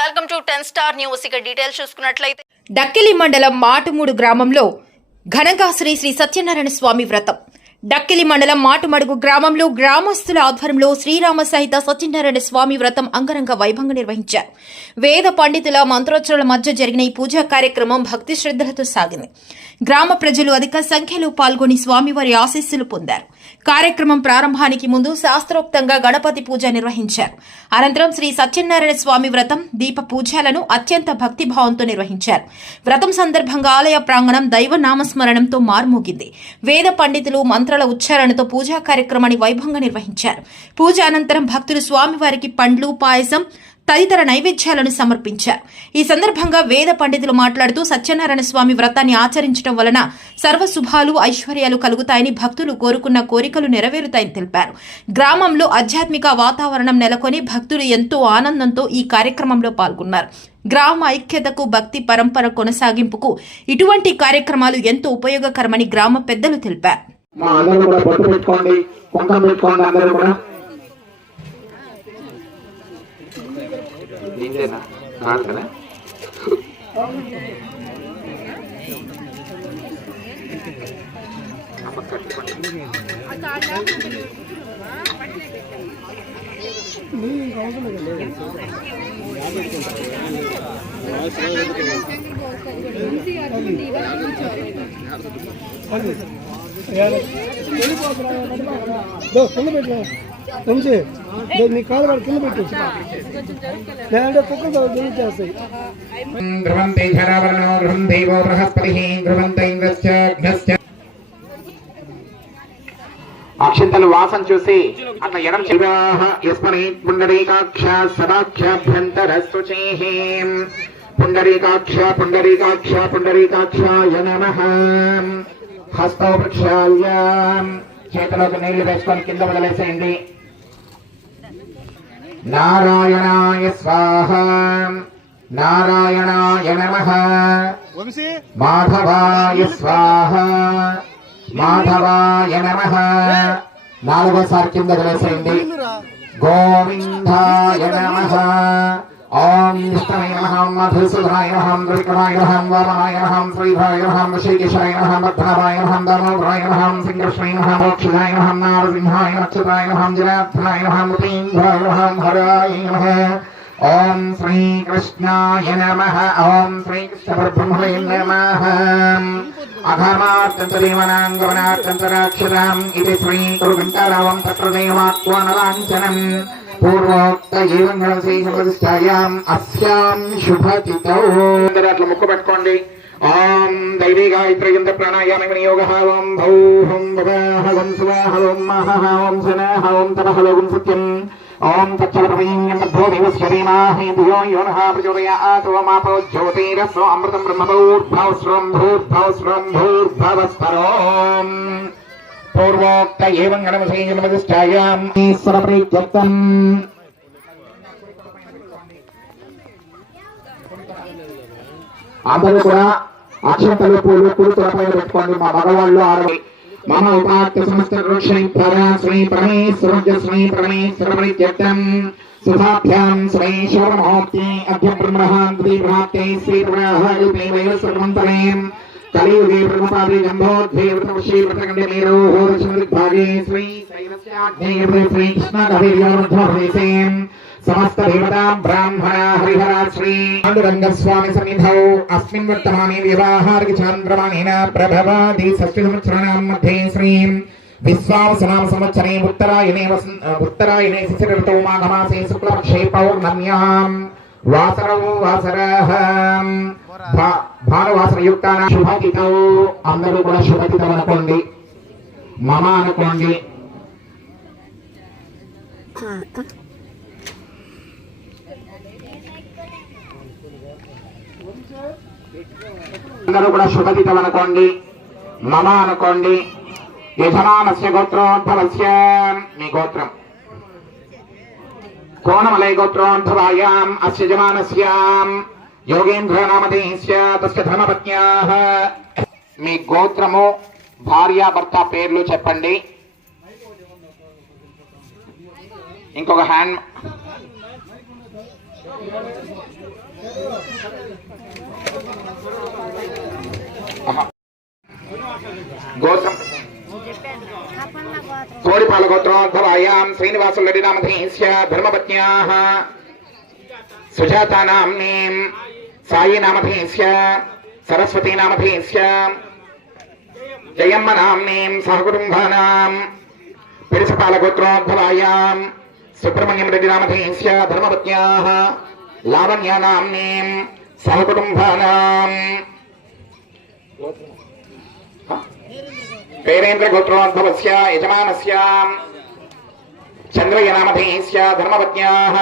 Welcome to 10 star news. ఇక details చూసుకున్నట్లయితే డక్కిలి మండలం మాటుమూడు గ్రామంలో ఘనంగా శ్రీ సత్యనారాయణ స్వామి వ్రతం. డక్కిలి మండలం మాటుమడుగు గ్రామంలో గ్రామస్తుల ఆధ్వర్యంలో శ్రీరామ సహిత సత్యనారాయణ స్వామి వ్రతం అంగరంగ వైభవంగా నిర్వహించారు. వేద పండితుల మంత్రోచ్చరణల మధ్య జరిగిన ఈ పూజా కార్యక్రమం భక్తి శ్రద్ధలతో సాగింది. గ్రామ ప్రజలు అధిక సంఖ్యలో పాల్గొని స్వామివారి ఆశీస్సులు పొందారు. కార్యక్రమం ప్రారంభానికి ముందు శాస్త్రోక్తంగా గణపతి పూజ నిర్వహించారు. అనంతరం శ్రీ సత్యనారాయణ స్వామి వ్రతం దీప పూజలను అత్యంత భక్తిభావంతో నిర్వహించారు. వ్రతం సందర్భంగా ఆలయ ప్రాంగణం దైవ నామస్మరణంతో మార్మోగింది. వేద పండితులు మంత్రాల ఉచ్చారణతో పూజా కార్యక్రమాన్ని వైభవంగా నిర్వహించారు. పూజ అనంతరం భక్తులు స్వామివారికి పండ్లు, పాయసం తదితర నైవేద్యాలను సమర్పించారు. ఈ సందర్భంగా వేద పండితులు మాట్లాడుతూ సత్యనారాయణ స్వామి వ్రతాన్ని ఆచరించడం వలన సర్వశుభాలు, ఐశ్వర్యాలు కలుగుతాయని, భక్తులు కోరుకున్న కోరికలు నెరవేరుతాయని తెలిపారు. గ్రామంలో ఆధ్యాత్మిక వాతావరణం నెలకొని భక్తులు ఎంతో ఆనందంతో ఈ కార్యక్రమంలో పాల్గొన్నారు. గ్రామ ఐక్యతకు, భక్తి పరంపర కొనసాగింపుకు ఇటువంటి కార్యక్రమాలు ఎంతో ఉపయోగకరమని గ్రామ పెద్దలు తెలిపారు. అక్షంతలు వాసం చూసి అట్లా ఎడం పుండరీకాక్ష సదాఖ్యాభ్యంతరస్తుచేహేం పుండరీకాక్ష పుండరీకాక్ష పుండరీకాక్షాయ నమః. హస్తో ప్రక్షాళ్య చేతిలోకి నీళ్లు వేసుకొని కింద వదిలేసేయండి. నారాయణాయ స్వాహ నారాయణాయ నమః. మాధవాయ స్వాహ మాధవాయ నమః. నాలుగోసారి కింద వదిలేసేయండి. గోవిందాయ నమః. ఓం విష్ణవే నమః. మధుసూదనాయ నమః. త్రికమాయ నమః. వామనాయ నమః. శ్రీధరాయ నమః. ఋషికేశాయ నమః. పద్మనాభాయ నమః. దామోదరాయ నమః. శ్రీకృష్ణాయ నమః. మోక్షదాయ నమః. నారసింహాయ నక్షత్రాయ నమః. జనార్దనాయ నమః. మృతీంద్రాయ నమః. హరాయ నమః. ఓం శ్రీకృష్ణాయ నమః. ఓం శ్రీకృష్ణ పరబ్రహ్మణే నమః. అఘమార్చంతదేవనాంగవనార్చంతరాక్షరాం ఇది శ్రీ కురుగంటారావం తత్రదేవాక్వానలాంఛనం పూర్వోక్త ఏవం గణశేషప్రతిష్ఠాయాం అస్యాం శుభతిథౌ. అట్లా ముక్కు పెట్టుకోండి. ఓం దైవీ గాయత్రయంత ప్రాణాయామ వినియోగ. ఓం భౌహం భవః ఓం స్వాహ ఓం మహః ఓం శనః ఓం తపః ఓం సత్యం ఓం తచ్చలపవీన్యం మధ్యో దేవస్వరీమాహే ధియో యో నః ప్రచోదయాత్. ఓమాపో జ్యోతిరస్వ అమృతం బ్రహ్మభూర్భవస్వం భూర్భవస్వం భూర్భవస్వరోం. పూర్వోక్త ఏవం గణమశేషప్రతిష్ఠాయాం ఈశ్వర ప్రీత్యర్థం. అందరూ కూడా అక్షంతలు, పూలు, కురుతులపై పెట్టుకోండి. మా మగవాళ్ళు ఆడవాళ్ళు మమ ఉపాత్త సమస్త రోషణి శ్రీ పరమేశ్వర శ్రీ పరమేశ్వర ప్రీత్యర్థం సుధాభ్యాం శ్రీ శివమహోక్తి అద్య బ్రహ్మహాంతి బ్రహ్మతే శ్రీ బ్రహ్మయూపే వైవస్వమంతరే కలియుగే బ్రహ్మపాది గంధోద్భే వ్రతవశీ వ్రతకండే మేరో హోదశమృద్భాగే శ్రీ శైవస్యాగ్నేయ శ్రీ కృష్ణ కవిర్యోర్ధ్వభేసే సమస్త దేవతా బ్రాహ్మణ హరిహర శ్రీ పాండురంగ స్వామి సన్నిధౌ అస్మిన్ వర్తమానే వ్యవహారిక చాంద్రమానేన ప్రభవాది షష్ఠి సంవత్సరాణాం మధ్యే శ్రీ విశ్వావసనామ సంవత్సరే ఉత్తరాయణే శిశిర ఋతౌ మాఘమాసే శుక్లపక్షే పౌర్ణమ్యాం వాసరౌ వాసరః భానువాసరయుక్తానాం శుభతిథౌ. అందరూ కూడా శుభతిథం అనుకోండి. మమ అనుకోండి. అందరూ కూడా శుభతిథం అనుకోండి. మమ అనుకోండి. యజమానస్య గోత్రోద్భవస్య మీ గోత్రం కోణమలై గోత్రోద్భవాయాం అస్య యజమానస్యాం యోగేంద్ర నామధేయస్య తస్య ధర్మపత్న్యాః. మీ గోత్రము, భార్యాభర్త పేర్లు చెప్పండి. ఇంకొక హ్యాండ్ గోత్రం కోడిపాల గోత్రోద్భవాయాం శ్రీనివాసులరెడ్డి నామధేయస్య ధర్మపత్న్యాః సుజాతా నామ్నీం సాయి నామధేయస్య సరస్వతీ నామధేయస్య జయమ్మ నామ్నీం సహకుటుంబానాం పిడిసపాల గోత్రోద్భవాయాం సుబ్రహ్మణ్యం రెడ్డి నామధేయస్య ధర్మపత్న్యాః లావణ్య నామ్నీం సహకుటుంబానాం పేరేంద్ర గోత్రోద్భవస్య యజమానస్య చంద్రయ్య నామధేయస్య ధర్మపత్న్యాః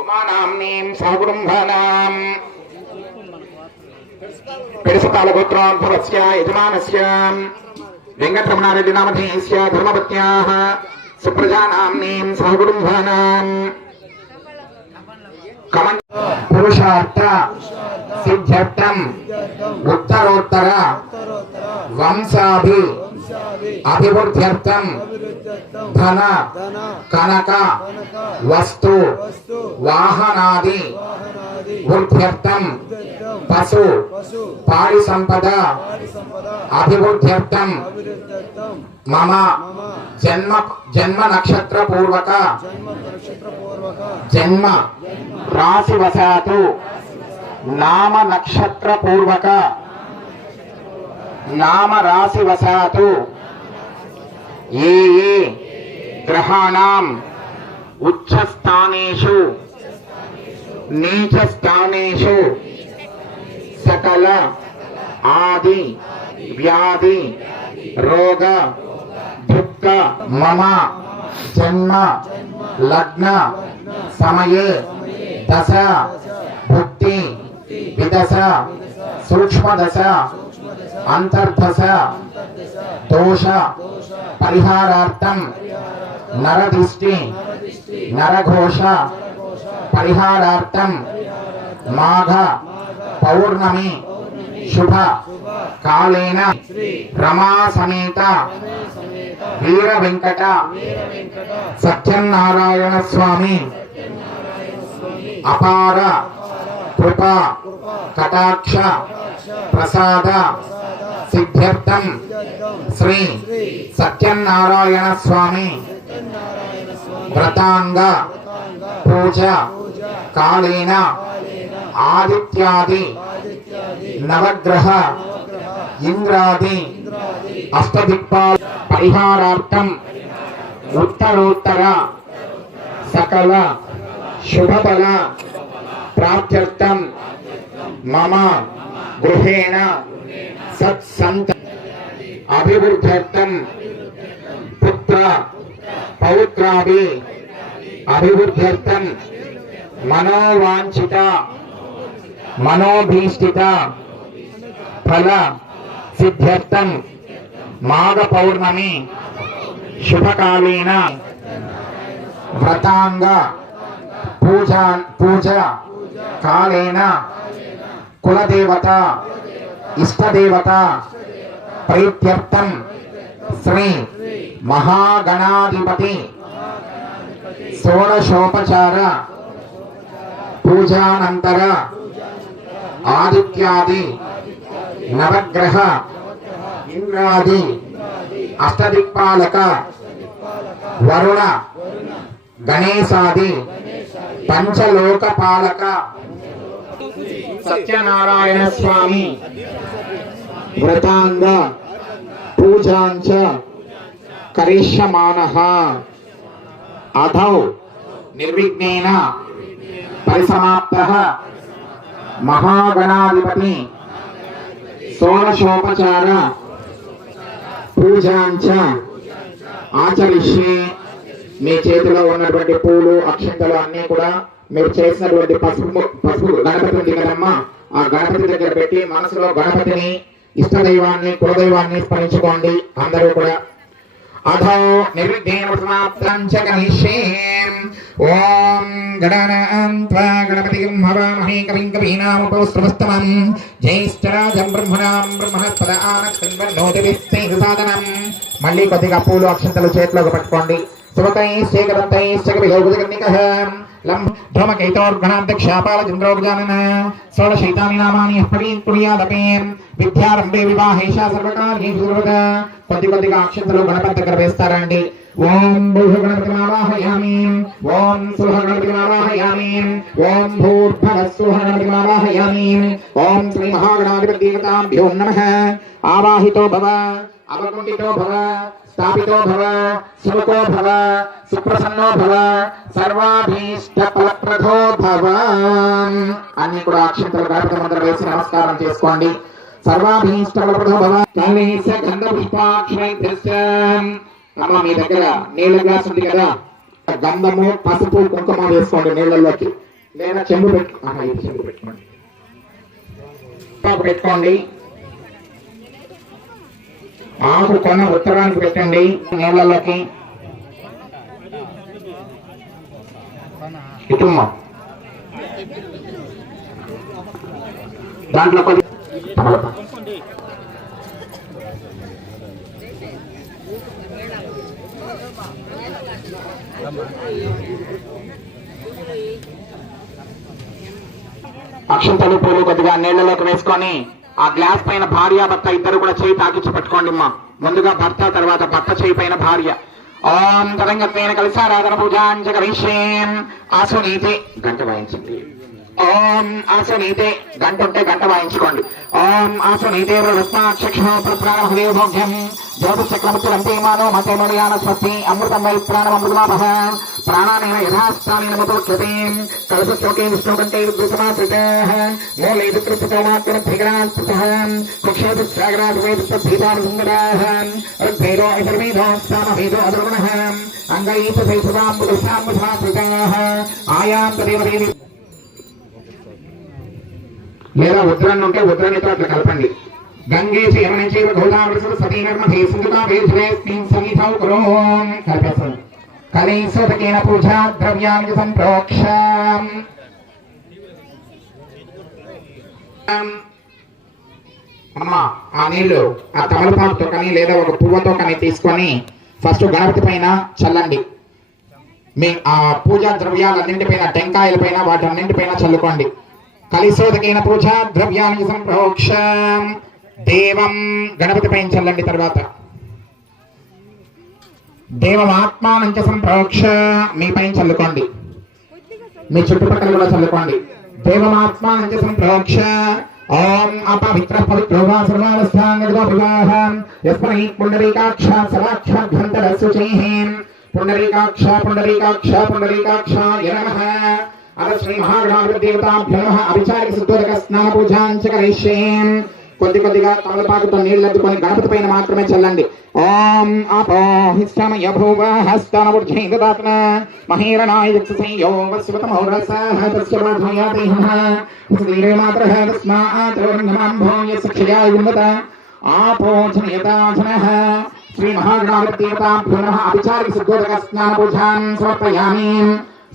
ఉమా నామ్నీం సహకుటుంబానాం పిడిసపాల గోత్రోద్భవస్య యజమానస్య వెంకటరమణారెడ్డి నామధేయస్య ధర్మపత్న్యాః సుప్రజా నామ్నీం సహకుటుంబానాం పురుషార్థ సిద్ధ్యర్థం ఉత్తరోత్తర వంశాభి అభివృద్ధ్యర్థం ధన కనక వస్తు వాహనాది వృద్ధ్యర్థం పశు పాడి సంపద అభివృద్ధ్యర్థం మమ జన్మ నక్షత్ర పూర్వక జన్మ రాశివశాతు నామ నక్షత్ర పూర్వక నామ రాశివశాతు ఏ ఏ గ్రహాణం ఉచ్చస్థానేషు నీచస్థానేషు సకల ఆది వ్యాధి రోగ దుఃఖ మమ జన్మ లగ్న సమయే దశ భుక్తి విదశ సూక్ష్మదశ అంతర్దశ దోష పరిహారార్థం నరదృష్టి నరఘోష పరిహారార్థం మాఘ పౌర్ణమి శుభ కాళేన రమా సమేత వీర వెంకట సత్యనారాయణ స్వామి అపార కృప కటాక్ష ప్రసాద సిద్ధ్యర్థం శ్రీ సత్యనారాయణ స్వామి వ్రతాంగ పూజ కాళేన ఆదిత్యాది నవగ్రహ ఇంద్రాది అష్టదిక్పాల పరిహారార్థం ఉత్తరోత్తర సకల శుభఫల ప్రాప్త్యర్థం మమ గృహేణ సత్సంత అభివృద్ధ్యర్థం పుత్ర పౌత్రాది అభివృద్ధ్యర్థం మనోవాంఛిత మనోభీష్టిత ఫల సిద్ధ్యర్థం మాఘ పౌర్ణమి శుభకాలేన వ్రతాంగ పూజ కాలేన కులదేవత ఇష్టదేవత ప్రీత్యర్థం శ్రీ మహాగణాధిపతి షోడశోపచార పూజానంతర ఆదిత్యాది నవగ్రహ ఇంద్రాది అష్టదిక్పాలక వరుణ గణేశాది పంచలోకపాలక సత్యనారాయణ స్వామి వ్రతాంగ పూజాంచ కరిష్యమానః అధౌ నిర్విఘ్నేన పరిసమాప్తః మహాగణాధిపతి షోడశోపచార పూజాంచ ఆచరిష్యే. మీ చేతిలో ఉన్నటువంటి పూలు అక్షంతలు అన్ని కూడా మీరు చేసినటువంటి పసుపు గణపతి ఉంది కదమ్మా, ఆ గణపతి దగ్గర పెట్టి మనసులో గణపతిని ఇష్టదైవాన్ని కులదైవాన్ని స్మరించుకోండి అందరూ కూడా. అథో నిర్విఘ్నేన సమాప్తం చ కరిష్యే. ఓం గణానాన్త్వా గణపతిం హవామహే కవిం కవీనాముపస్రవస్తమం జ్యేష్ఠరాజం బ్రహ్మణాం బ్రహ్మణస్పద ఆనశ్చన్వన్నోతివిస్తేజసాదనం. మళ్ళీ కొద్దిగా పూలు అక్షంతలు చేతిలోకి పట్టుకోండి. శుభతైశ్చ గదంతైశ్చ కవిగౌగుదగర్ణికః లం ధూమకేతోర్గణాధ్యక్షాపాల చంద్రోపజానన షోడశైతాని నామాని హరికుర్యాదపి విద్యారంభే వివాహేషా సర్వకార్యేషు సర్వదా. కొద్దిగా అక్షంతలు గణపతి దగ్గర వేస్తారండి. ఓం భూర్గణపతిమావాహయామి, ఓం సురగణపతిమావాహయామి, ఓం భూర్భవస్సురగణపతిమావాహయామి, ఓం శ్రీ మహాగణాధిపతి దేవతాభ్యో నమః. ఆవాహితో భవ, అవకుంఠితో భవ, స్థాపితో భవ, సుముఖో భవ, సుప్రసన్నో భవ, సర్వాభీష్ట ఫలప్రదో భవ. అన్ని కూడా అక్షంతలు గణపతి మంత్రం వేసి నమస్కారం చేసుకోండి. సర్వాభీష్ట ఫలప్రదో భవ. కాళేశ గంధ పుష్పాక్షరైత్యస్య. అమ్మ మీ దగ్గర నీళ్ళ గ్లాస్ ఉంది కదా, గంధము పసుపు కుంకుమ వేసుకోండి నీళ్ళలోకి, లేదా చెంబు పెట్టుకోండి. ఆకు కొన ఉత్తరానికి పెట్టండి నీళ్ళలోకి. ఇటుమ్మ దాంట్లో కొద్ది అక్షంతలు పూలు కొద్దిగా నీళ్లలోకి వేసుకొని ఆ గ్లాస్ పైన భార్యాభర్త ఇద్దరు కూడా చేయి తాకిచ్చి పట్టుకోండి అమ్మా. ముందుగా భర్త, తర్వాత భర్త చేయి పైన భార్య. ఓం తరంగత్వేన కలిసారాధన పూజాంచ కరిష్యేం. ఆసునీతే గంట వాయించండి. ఓం ఆసునీతే గంట ఉంటే గంట వాయించుకోండి. ఓం ఆసునీతే భోగ్యం జ్యోతిచక్రముచ్చరంతేమానో మతేమయాన స్వస్తి అమృతం వై ప్రాణమృతమాపహ ప్రాణానేన యథాస్థానేన మతోచ్యతే కలశశ్లోకే విష్ణుకంఠే విద్రుతమాశ్రితః మూలే వికృతోమాత్మభిగ్రాస్పృతః కుక్షేతు త్యాగరాజవేదీపానుసుందరాః ఋగ్వేదో అధర్వేదో సామవేదో అధర్వణః అంగైతసైసువాంబుధసాంబుధాశ్రితాః ఆయాం తదేవ దేవి. లేదా ఉద్రాన్ని ఉంటే ఉద్రాన్నితో అట్లా కలపండి. గంగే యమునే చైవ గోదావరి సరస్వతీ నర్మదే సింధుతావేస్మిన్ సన్నిధౌ కురోం. కలిపేస్తాను. కలైసోదకేన పూజా ద్రవ్యాన్ని సంప్రోక్ష. అమ్మ ఆ నీళ్లు ఆ తమలపాకుతో కానీ లేదా ఒక పువ్వుతో కానీ తీసుకొని ఫస్ట్ గణపతి పైన చల్లండి. మీ ఆ పూజా ద్రవ్యాలన్నింటిపైన, టెంకాయల పైన, వాటన్నింటిపైన చల్లుకోండి. కలిసోదకైన పూజా ద్రవ్యాన్ని సంప్రోక్ష. దేవం గణపతి పైన చల్లండి. తర్వాత దేవమాత్మానంచ సంప్రోక్ష మీ పైన చల్లుకోండి. మీ చుట్టుపక్కల కూడా చల్లుకోండి. దేవమాత్మానంచ సంప్రోక్ష. ఓం అపవిత్ర పవిత్రో వా సర్వావస్థాంగదో వివాహ యస్మై పుండరీకాక్ష సరాక్షాఘ్రంతరస్సుచైః పుండరీకాక్ష పుండరీకాక్ష పుండరీకాక్షాయ నమః. అద శ్రీ మహాగణాధిపతి దేవతాభ్యో నమః. అభిచారిక శుద్ధోదక స్నాన పూజాంచ కరిష్యేం. కొద్దిగా తమలపాకుతో నీళ్లు అద్దుకొని గణపతి పైన మాత్రమే చల్లండి. ఓం అపోహిష్టమయ భూవ హస్తనవృద్ధేదాత్న మహీరణాయ జక్ససంయో వస్వతమౌరసః తస్య బాధయాతి నమః. సుధీరే మాత్రః తస్మాత్ వర్ణమాంభోయ సఖ్యాయ విన్వత ఆపోజనయతాజనః. శ్రీ మహాగణాధిపతి దేవతాభ్యో నమః. అభిచారిక శుద్ధోదక స్నాన పూజాం సమర్పయామి.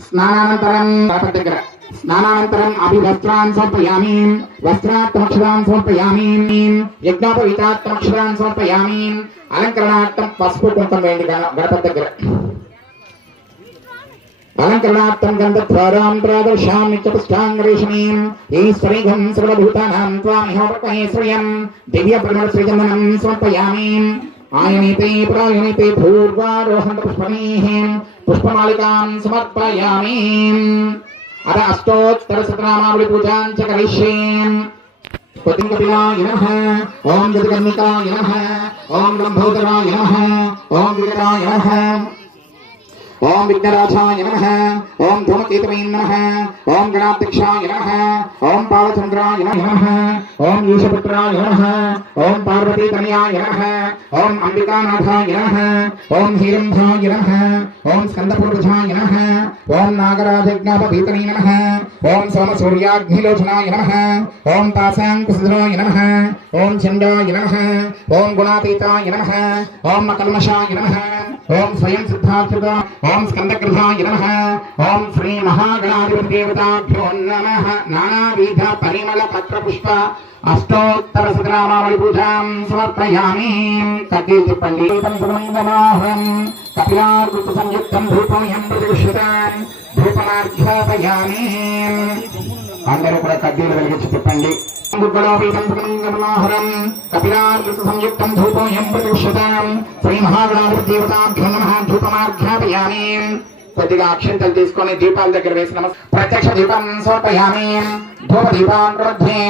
స్నానానంతరం గణపతి దగ్గర స్నానానంతరం అభివస్త్రాన్ సమర్పయామి. వస్త్రాత్తమక్షరాన్ సమర్పయామి. యజ్ఞోపవీతాత్తమక్షరాన్ సమర్పయామి. అలంకరణార్థం పసుపు కుంకుమ వేయండి గణపతి దగ్గర. అలంకరణార్థం గంధద్వారాం ప్రాదర్శాం నిత్యపుష్టాంగరేషణీం ఈశ్వరీఘం సర్వభూతానాం త్వామిహోపకమేశ్వర్యం దివ్య పరిమళ శ్రీచందనం సమర్పయామి. ఆయనైతే ప్రాయణైతే భూర్వారోహంత పుష్పమేః పుష్పమాలికాం సమర్పయామి. అత అష్టోత్తర శతనామావళి పూజాంచ కరిష్యేం. పతింకపిలాయ నమః. ఓం గజకర్ణికాయ నమః. ఓం లంబోదరాయ నమః. ఓం వికటాయ నమః. ఓం విఘ్నరాజాయ నమః. ఓం ధూమకేతవే నమః. ఓం గణాధ్యక్షాయ నమః. ఓం పాలచంద్రాయ నమః. ఓం ఈశపుత్రాయ నమః. ఓం పార్వతీతనయాయ నమః. ఓం అంబికానాథాయ నమః. ఓం హీరంధాయ నమః. ఓం స్కందపూర్వజాయ నమః. ఓం నాగరాజజ్ఞాపభీతనే నమః. ఓం సోమసూర్యాగ్నిలోచనాయ నమః. ఓం తాసాంకుశధరాయ నమః. ఓం చండాయ నమః. ఓం గుణాతీతాయ నమః. ఓం అకల్మషాయ నమః. ఓం స్వయం సిద్ధార్థ. ఓం స్కందకృతాయ నమః. ఓం శ్రీ మహాగణాధిపతి దేవతాభ్యో నమః. నానావిధ పరిమళ పత్ర పుష్ప అష్టోత్తర శతనామావళి పూజాం సమర్పయామి. కట్టి చెప్పండి. కపిలాకృత సంయుక్తం భూపోయం ప్రతిష్ఠితాం ధూపమార్ఘ్యాపయామి. అందరూ కూడా కడ్డీలు వెలిగించి చెప్పండి. సంయుక్తం ధూపోయం ప్రతిష్ఠితాం శ్రీ మహాగణాధిపతి దేవతాభ్యో నమః. ధూపమార్ఘ్యాపయామి. కొద్దిగా అక్షంతలు తీసుకొని దీపాల దగ్గర వేసి ప్రత్యక్ష దీపం సమర్పయామి. ధూప దీపాన్ ప్రమధ్యే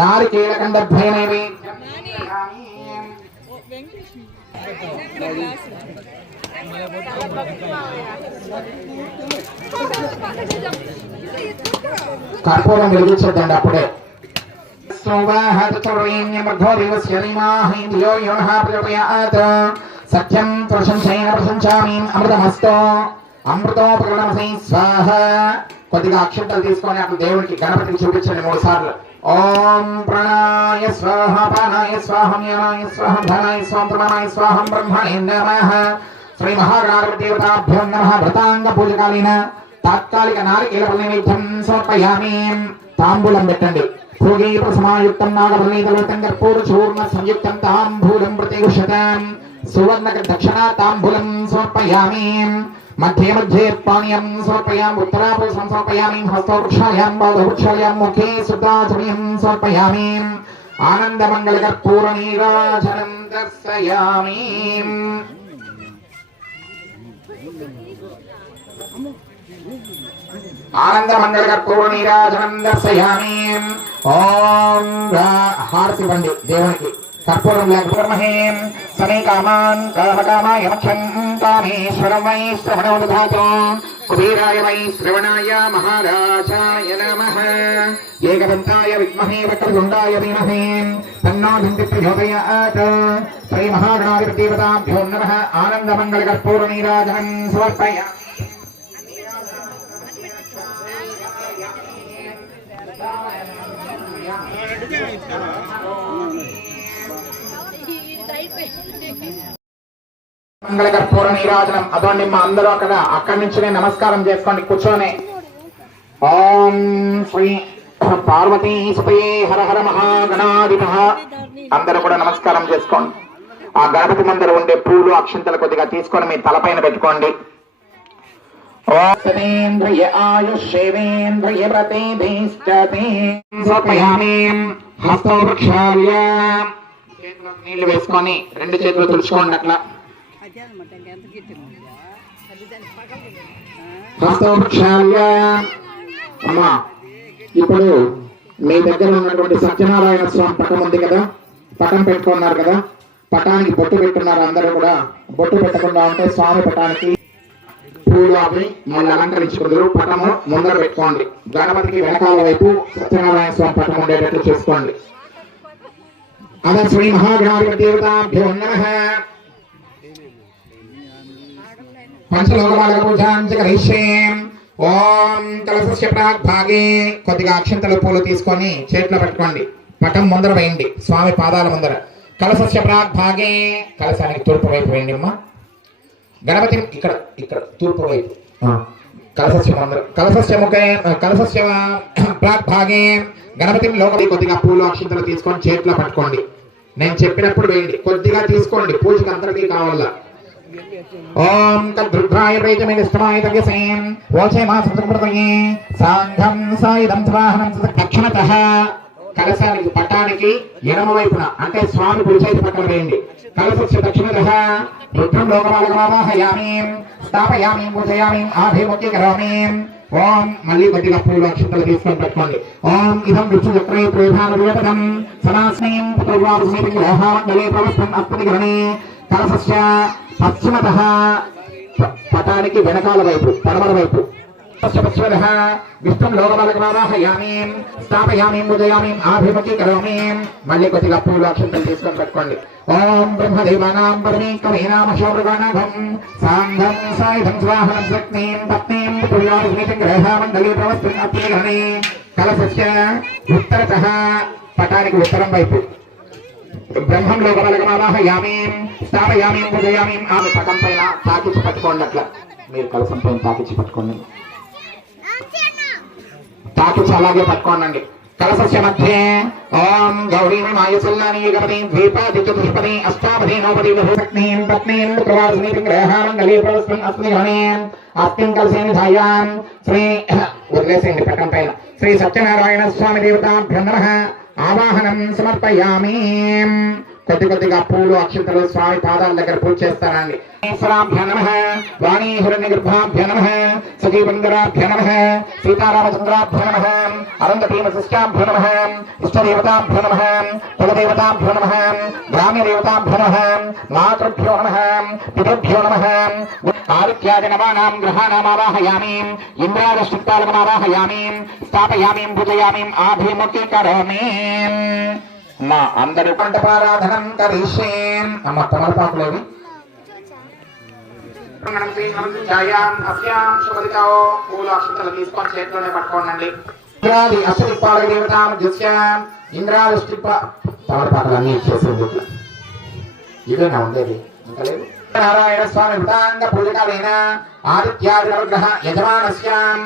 నారికేళకండద్వయమేవి కర్పూరం వెలిగించద్దండి అప్పుడే. సత్యం ప్రశంసైన ప్రశంసామి. అమృతమస్తో అమృతోపకరణమసై స్వాహ. కొద్దిగా అక్షంతలు తీసుకొని అప్పుడు దేవుడికి గణపతికి చూపించండి 3 సార్లు. ఓం ప్రాణాయ స్వాహ, పానాయ స్వాహం, యానాయ స్వాహం, ధనాయ స్వాహం, ప్రమాణాయ స్వాహం, బ్రహ్మణే నమః. శ్రీ మహాగణాధిపతి దేవతాభ్యో నమః. వ్రతాంగ పూజకాలీన తాత్కాలిక నారికేల నైవేద్యం సమర్పయామి. తాంబూలం పెట్టండి. భోగీప సమాయుక్తం నాగవల్లీతలోతం కర్పూర చూర్ణ సంయుక్తం తాంబూలం ప్రతిగృహ్యతాం. సువర్ణ దక్షిణ తాంబూలం సమర్పయామి. మధ్య మధ్యే పానీయం సమర్పయామి. ఉత్తరాపురం సమర్పయామి. హస్తవృక్షాయాం బాధవృక్షాయాం ముఖే శుద్ధాచమయం సమర్పయామి. ఆనందమంగళ కర్పూర నీరాజనం దర్శయామి. ఆనందమంగళ కర్పూర నీరాజనం దర్శయామి. ఓం హారతి ఇవ్వండి దేవునికి. కర్పూరం లేకపోతే సమే కామాన్ కామకామాయ మఖ్యం కామేశ్వరం వై శ్రవణో దధాతు. కుబేరాయ వై శ్రవణాయ మహారాజాయ నమః. ఏకదంతాయ విద్మహే వక్రతుండాయ ధీమహి తన్నో దంతి ప్రచోదయాత్. శ్రీ మహాగణాధిపతి దేవతాభ్యో నమః. ఆనందమంగళ కర్పూర నీరాజనం సమర్పయామి. మంగళ కర్పూర నీరాజనం. అదోండి మా అందరూ అక్కడి నుంచి నమస్కారం చేసుకోండి కూర్చొని. ఓం శ్రీ పార్వతీ సుతయే హర హర మహాగణాధిపః. అందరూ కూడా నమస్కారం చేసుకోండి. ఆ గణపతి మందిరం ఉండే పూలు అక్షంతలు కొద్దిగా తీసుకొని మీ తలపైన పెట్టుకోండి. ఓంద్రియ ఆయుష్యేంద్రియ ప్రతిభిష్టతే సమర్పయామి. హస్తవృక్షాయ నీళ్లు వేసుకొని 2 చేతులు తుడుచుకోండి. అట్లా హస్తవృక్షాయ. అమ్మా ఇప్పుడు మీ దగ్గర ఉన్నటువంటి సత్యనారాయణ స్వామి పటం ఉంది కదా, పటం పెట్టుకున్నారు కదా, పటానికి బొట్టు పెట్టున్నారు. అందరూ కూడా బొట్టు పెట్టకుండా ఉంటే స్వామి పటానికి పూలు అవి మళ్ళీ అలంకరించుకుందరు. పటము ముందర పెట్టుకోండి. గణపతికి వెనకాల వైపు సత్యనారాయణ స్వామి పటం ఉండేటట్లు చేసుకోండి. అదే శ్రీ మహాగణాధిపతి దేవతాభ్యో నమః. పంచలోకపాలక పూజాంచ కరిష్యే. ఓం కలశస్య ప్రాగ్భాగే కొద్దిగా అక్షంతల పూలు తీసుకొని చేతిలో పెట్టుకోండి. పటం ముందర వేయండి స్వామి పాదాల ముందర. కలశస్య ప్రాగ్భాగే కలశానికి తూర్పు వైపు వేయండి అమ్మా. గణపతి ఇక్కడ తూర్పు వైపు. కలశస్య ముందర కలశస్య ముఖే కలశస్య ప్రాగ్భాగే గణపతి లోపలి కొద్దిగా పూలు అక్షంతలు తీసుకొని చేతిలో పట్టుకోండి. నేను చెప్పినప్పుడు వేయండి. కొద్దిగా తీసుకోండి, పూజకి అందరికీ కావాలా. ఓం తద్రుద్రాయ ప్రేతమేస్తమాయ తవ్యసేం ఓచే మాసృతృతయే సాంఘం సాయిదం స్వాహనం దక్షిణతః. కలశానికి పట్టానికి ఎడమ వైపున అంటే స్వామి కుడి చేతి పక్కన వేయండి. కలశస్య దక్షిణతః రుద్రం లోకపాలకమావాహయామి స్థాపయామి పూజయామి ఆభిముఖీకరోమి. ఓం మళ్ళీ కొద్దిగా పూలు అక్షంతలు తీసుకొని పెట్టుకోండి. ఓం ఇదం విష్ణుచక్రే ప్రేధానపదం సనాస్మీం పుత్రవాసుమేతిగ్రహామండలే ప్రవస్థం అస్మదిగణే. కలశస్య పశ్చిమతః పటానికి వెనకాల వైపు పడమర వైపు. పశ్చిమతః విష్ణుం లోకపాలకమావాహయామి స్థాపయామి పూజయామి ఆభిముఖీకరోమి. మళ్ళీ కొద్దిగా పూలు అక్షంతలు తీసుకొని పెట్టుకోండి. ఓం బ్రహ్మదేవానాం పరమేకమేనామ శౌర్యగానాభం సాంఘం సాయుధం స్వాహనం శక్తిం పత్నీం పుత్రవాసుమేతిగ్రహామండలే ప్రవస్థం అస్మదిగణే. కలశస్య ఉత్తరతః పటానికి ఉత్తరం వైపు బ్రహ్మం లోకపాలకమావాహయామి స్థాపయామి పూజయామి. ఆమె పటం పైన తాకిచ్చి పట్టుకోండి. అట్లా మీరు కలశం పైన తాకిచ్చి పట్టుకోండి. తాకిచ్చి అలాగే పట్టుకోండి. కలశస్య మధ్యే ఓం గౌరీం మాయసల్లాని గణపతి ద్వీపాది చతుష్పది అష్టాపది నవపది బహుశక్తిం పత్నీం పుత్రవాసుమేతిగ్రహామండలే ప్రవస్థం అస్మదిగణే. अस्मिन् कलशे निधायाम् श्री वदिलेसेंడి పట్టం పైన శ్రీ సత్యనారాయణ స్వామి దేవతాభ్యో నమః ఆవాహనం సమర్పయామి. కొద్దిగా పూలు అక్షంతలు స్వామి పాదాల దగ్గర పూజ చేస్తానండి. ఈశ్వరాభ్యో నమః వాణీ హిరణ్యగర్భాభ్యో నమః సజీవందరాభ్యో నమః సీతారామచంద్రాభ్యో నమః అరుంధతీ వశిష్ఠాభ్యో నమః ఇష్టదేవతాభ్యో నమః కులదేవతాభ్యో నమః గ్రామ్యదేవతాభ్యో నమః మాతృభ్యో నమః పితృభ్యో నమః ఆదిత్యాది నవానాం గ్రహాణామావాహయామి ఇంద్రాదశక్తాలకమావాహయామి స్థాపయామి పూజయామి ఆభిముఖీకరోమి. మా అందరూ కంఠపారాధనం కరిష్యే. అమ్మ తమలపాకులేవి పూలు అక్షంతలు తీసుకొని చేతిలోనే పట్టుకోండి. ఇంద్రాది అష్టదిక్పాలక దేవతాం దృశ్య ఇంద్రాది తమలపాకులు అన్ని ఇచ్చేసింది. ఇదేనా ఉండేది ఇంకా లేదు. నారాయణ స్వామి వృతాంగ పూజకాలేన ఆదిత్యాది నవగ్రహ యజమానస్యాం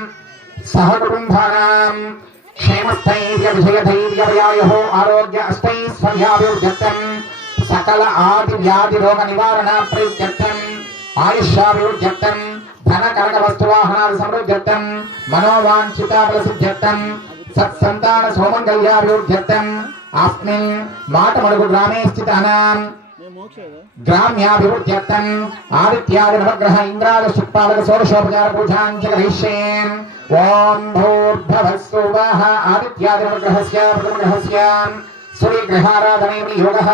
సహ కుటుంబానాం क्षेमस्थैर्यविजयधैर्यवयायोः आरोग्य अष्टैश्वर्याभिवृद्ध्यर्थं सकल आदि व्याधि रोग निवारण प्रयुज्यर्थं आयुष्याभिवृद्ध्यर्थं धन कर्क वस्तुवाहनादि समृद्ध्यर्थं मनोवाञ्छिताफलसिद्ध्यर्थं सत्सन्तान सौमङ्गल्याभिवृद्ध्यर्थं अस्मिन् माटमडगु ग्रामे स्थितानां ग्राम्याभिवृद्ध्यर्थं आदित्यादि नवग्रह इंद्रादशपालक षोडशोपचार पूजां च करिष्ये. ओम भूर्भुवः स्वः आदित्यादि नवग्रहस्य प्रथमग्रहस्य सूर्यग्रहाराधने योगः.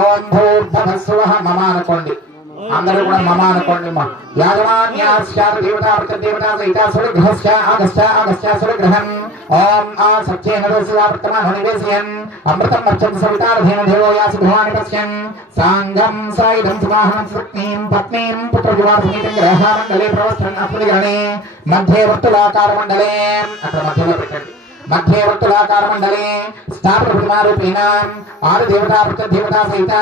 ओम भूर्भुवः स्वः मम అనుకోండి. అందరూ కూడా మమ అనుకోండి. మా యాజమాన్యాస్య దేవతా ప్రతిదేవతా సహిత సూర్యగ్రహస్య ఆగస్త్య సూర్యగ్రహం. ఓం ఆ సత్యేన దోసయా ప్రతమః నివేశయన్ అమృతం మచ్చం సవితార్థేన దేవో యాసి భవాని పశ్యన్ సాంగం సాయిధం సువాహనం సక్తిం పత్నీం పుత్రజువార్ధనీతం గ్రహమండలే ప్రవస్థన్ అస్మిగ్రణే మధ్యే వర్తులాకార మండలే. అక్కడ మధ్యలో పెట్టండి. మధ్యే వర్తులాకార మండలే స్థాపిత ప్రతిమారూపేణ ఆదిదేవతా ప్రతిదేవతా సహిత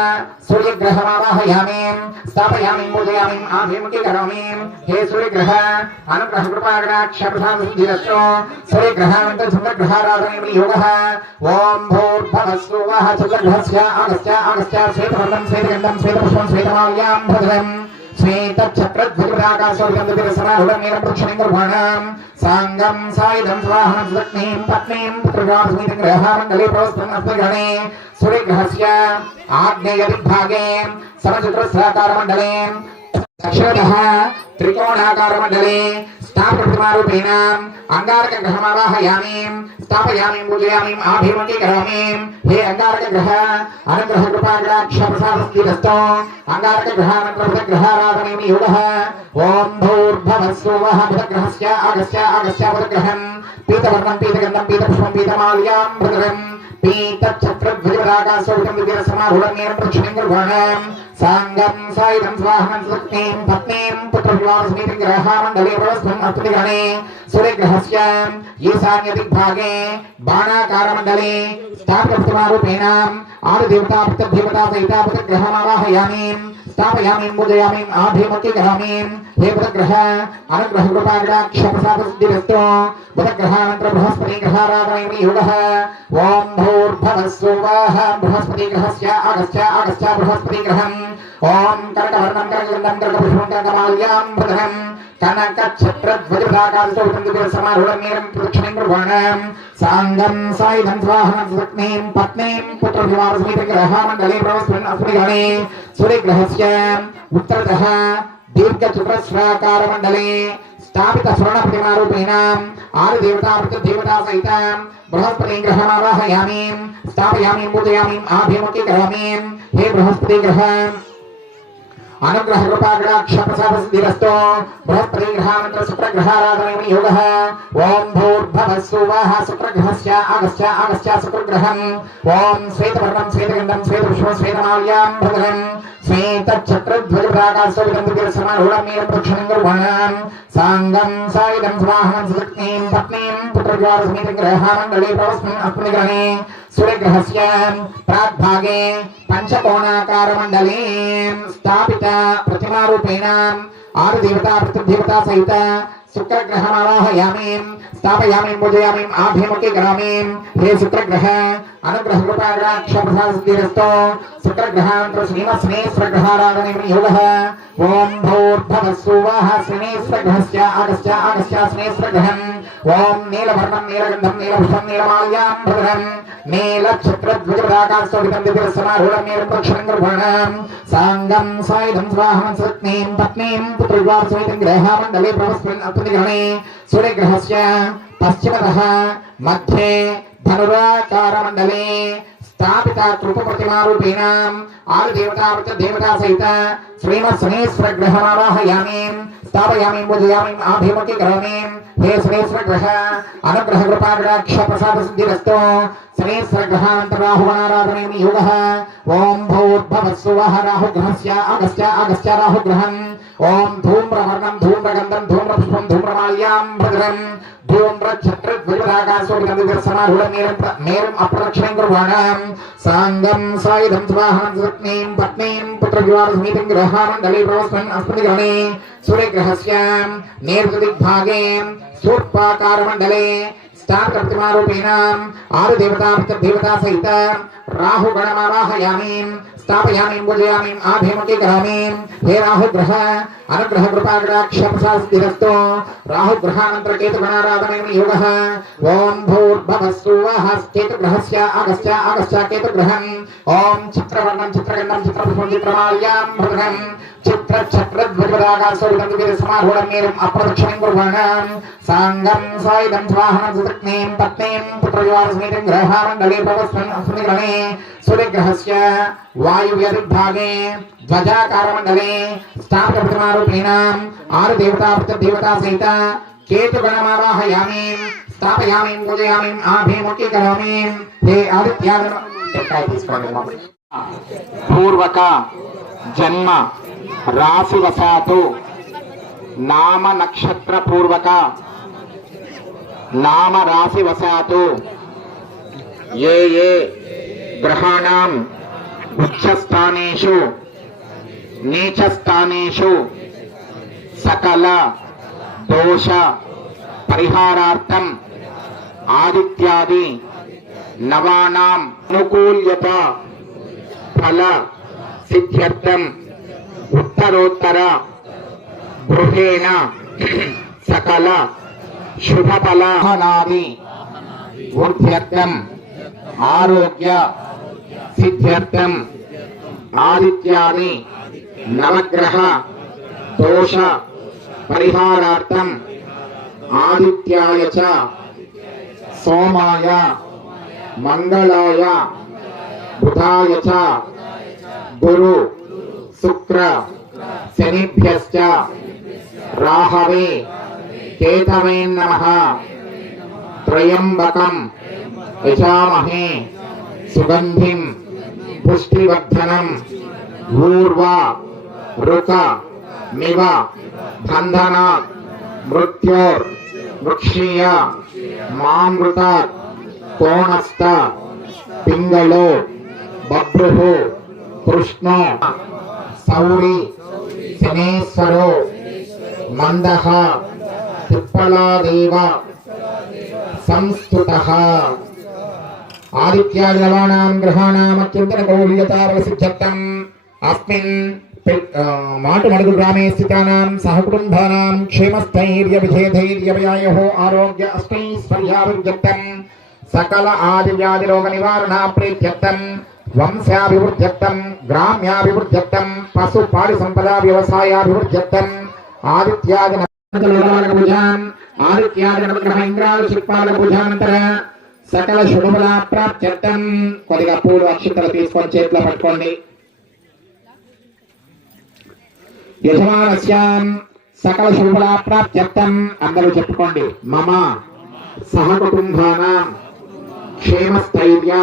సూర్యగ్రహమావాహయామి స్థాపయామి పూజయామి ఆభిముఖీకరోమి. హే సూర్యగ్రహ అనుగ్రహ కృపాకటాక్ష ప్రసాద సిద్ధిరస్తు. సూర్యగ్రహానంతర చంద్రగ్రహారాధనే యోగః. ఓం భూర్భువః స్వః చంద్రగ్రహస్య ఆగస్త్య శ్వేతవర్ణం శ్వేతగంధం శ్వేతపుష్పం శ్వేతమాల్యాం భద్రం श्वेतच्छत्रध्वजराकाशोर्गन्धविरसमारूढमेरं साङ्गं सायुधं स्वाहनं सक्तिं पत्नीं पुत्रजातस्मितं ग्रहमण्डले प्रवस्तन् अस्मगणे. सूर्यग्रहस्य आग्नेयदिग्भागे समचतुरस्राकारमण्डले दक्षिणतः त्रिकोणाकारमण्डले स्थापप्रतिमारूपेण अंगारकग्रहमावाहयामि स्थापयामि पूजयामि आभिमुखीकरोमि. हे अंगारकग्रह अनुग्रह कृपाकटाक्ष प्रसादसिद्धिरस्तु. अंगारकग्रहानन्तरं बुधग्रहाराधने योगः. ओम भूर्भुवः स्वः बुधग्रहस्य आगस्त्य बुधग्रहं पीतवर्णं पीतगन्धं पीतपुष्पं पीतमाल्यां भद्रं पीतच्छत्रध्वजराकाशोर्गन्धविरसमारूढमेरं प्रक्षिणं गुरुवर्णं साङ्गं सायुधं स्वाहनं सक्तिं पत्नीं पुत्रविवाहसमेतं ग्रहमण्डले प्रवस्तन् अस्मगणे. सूर्यग्रहस्य ईशान्यदिग्भागे बाणाकारमण्डले स्थापितप्रतिमारूपेण आदिदेवता प्रत्यदेवता सहिता बुधग्रहमावाहयामि स्थापयामि पूजयामि आभिमुखीकरोमि. हे बुधग्रह अनुग्रह कृपाकटाक्ष प्रसादसिद्धिरस्तु. बुधग्रहानन्तरं बृहस्पतिग्रहाराधने योगः. ओम भूर्भुवः स्वः बृहस्पतिग्रहस्य आगस्त्य बृहस्पतिग्रहम्. ओम कर्कवर्णं कर्कगन्धं कर्कपुष्पं कर्कमाल्यां भद्रं कनकच्छत्रध्वजराकाशोर्गन्धविरसमारूढमेरं प्रदक्षिणं गुरुवर्णं साङ्गं सायुधं स्वाहनं सक्तिं पत्नीं पुत्रविवाहसमेतं ग्रहमण्डले प्रवस्तन् अस्मगणे. सूर्यग्रहस्य उत्तरतः दीर्घचतुरस्राकारमण्डले स्थापित स्वर्णप्रतिमारूपेण आदिदेवता प्रत्यदेवता सहित बृहस्पतिं ग्रहमावाहयामि स्थापयामि पूजयामि आभिमुखीकरोमि. हे बृहस्पति ग्रह अनुग्रह कृपाकटाक्ष प्रसादसिद्धिरस्तु. बृहस्पति ग्रहानन्तरं शुक्रग्रहाराधने योगः. ओम भूर्भुवः स्वः शुक्रग्रहस्य आगस्त्य शुक्रग्रहम्. ओम श्वेतवर्णं श्वेतगन्धं श्वेतपुष्पं श्वेतमाल्यां भद्रं श्वेतच्छत्रध्वजराकाशोर्गन्धविरसमारूढमेरं प्रक्षिणं गुरुवर्णं साङ्गं सायुधं स्वाहनं सक्तिं पत्नीं पुत्रविवाहसमेतं ग्रहमण्डले प्रवस्तन् अस्मगणे. सूर्यग्रहस्य प्राग्भागे पंचकोणाकारमण्डले स्थापित प्रतिमारूपेण आदिदेवता प्रत्यदेवता सहित शुक्रग्रहमावाहयामि स्थापयामि पूजयामि आभिमुखी करोमि हे शुक्रग्रह अनुग्रह कृपाकटाक्ष प्रसाद सिद्धिरस्तु शुक्रग्रहांतर श्रीमत्स्नेश्वरग्रहाराधने योगः ओम भूर्भुवस्सुवः श्रीनेश्वरग्रहस्य अगस्त्य श्रीनेश्वरग्रहम् ओम नीलवर्णं नीलगन्धं नीलपुष्पं नीलमाल्यां भद्रं नीलक्षत्रध्वजपताकास्तोभितं दिव्यसमारूढं नीलप्रक्षणं गुरुवर्णं साङ्गं सायुधं स्वाहं सत्नीं पत्नीं पुत्रविवाहसमेतं ग्रहमण्डले प्रवस्मिन् अत्पतिगणे सूर्यग्रहस्य पश्चिमतः मध्ये धनुराकारमण्डले स्थापिता कृपप्रतिमारूपेण आदिदेवता सहित श्रीमत्शनेश्वरग्रहमावाहयामि स्थापयामि पूजयामि आभिमुखी करोमि हे शनेश्वरग्रह अनुग्रह कृपाकटाक्ष प्रसाद सिद्धिरस्तु शनेश्वरग्रहान्तराहुगणाराधने योगः ओम भूर्भुवस्सुवः राहुग्रहस्य अगस्त्य राहुग्रहम् ओम धूम्रवर्णं धूम्रगन्धं धूम्रपुष्पं धूम्रमाल्यां भद्रं धूम्रक्षत्रध्वजपताकास्तोभितं मेरुम् अप्रदक्षिणं कुर्वाणं साङ्गं सायुधं स्वाहं सत्नीं पत्नीं पुत्रविवाहसमेतं ग्रहमण्डले प्रवस्मिन् अस्मदिगणे सूर्यग्रहस्य नैऋत्यदिग्भागे शूर्पाकारमण्डले स्थापितप्रतिमारूपेण आदिदेवता सहित राहुगणमावाहयामि स्थापयामि पूजयामि आभिमुखी करोमि हे राहुग्रह अनुग्रह कृपाकटाक्ष प्रसाद सिद्धिरस्तु राहुग्रहानन्तरं केतुगणाराधने योगः ओम भूर्भुवस्सुवः केतुग्रहस्य अगस्त्य केतुग्रहम् ओम चित्रवर्णं चित्रगन्धं चित्रपुष्पं चित्रमाल्यां भद्रं चित्रच्छत्रध्वजपताकास्तोभितं दिव्यसमारूढं मेरुम् अप्रदक्षिणं कुर्वाणं साङ्गं सायुधं स्वाहं सत्नीं पत्नीं पुत्रविवाहसमेतं ग्रहमण्डले प्रवस्मिन् अस्मदिगणे सूर्यग्रहस्य वायुव्यदिग्भागे ध्वजाकारमण्डले स्थापितप्रतिमारूपेण आदिदेवता सहित केतुगणमावाहयामि स्थापयामि पूजयामि आभिमुखी करोमि हे आदित्यादित्य पूर्वक जन्म राशिवशातु नाम नक्षत्र पूर्वक नाम राशिवशातु ये ग्रहाणाम् उच्चस्थानेषु नीचस्थानेषु सकल दोष परिहारार्थम् आदित्यादि नवानाम् अनुकूल्यता फल सिद्ध्यर्थम् उत्तरोत्तर गृहेण सकल शुभफलानादि वृद्ध्यर्थम् आरोग्य सिद्ध्यर्थम् आदित्यादि नवग्रह दोष परिहारार्थम् आदित्याय च सोमाय मंगलाय बुधाय च गुरु शुक्र शनिभ्यश्च राहवे केतवे नमः त्रयंबकं यजामहे सुगंधिं पुष्टिवर्धनम् ऊर्वा रुक मिव बंधनात् मृत्योर्वृक्षीय मामृतात् कोणस्थ पिंगलो बभ्रुः कृष्णो सौरी शनेश्वरो मंदः पिप्पलादेव संस्तुतः आदित्यादिनवानां ग्रहाणाम् अत्यन्तनकौलीयतावसिद्ध्यर्थम् अस्मिन् माटुमडगु ग्रामे स्थितानां सहकुटुम्बानां क्षेमस्थैर्यविजयधैर्यवयायोः आरोग्य अष्टैश्वर्याभिवृद्ध्यर्थम् सकल आदिव्याधिरोगनिवारणाप्रीत्यर्थम् वंशाभिवृद्ध्यर्थम् ग्राम्याभिवृद्ध्यर्थम् पशुपालिसम्पदा व्यवसायाभिवृद्ध्यर्थम् आदित्यादिनवग्रह इंद्रादिपालपूजानंतर सकल शुभफल प्राप्त्यर्थం కొద్దిగా పూలు అక్షింతలు తీసుకొని చేతిలో పట్టుకోండి యజమానస్యాం సకల శుభఫల ప్రాప్త్యర్థం అందరూ చెప్పుకోండి మమ సహకుటుంబానాం క్షేమస్థైర్య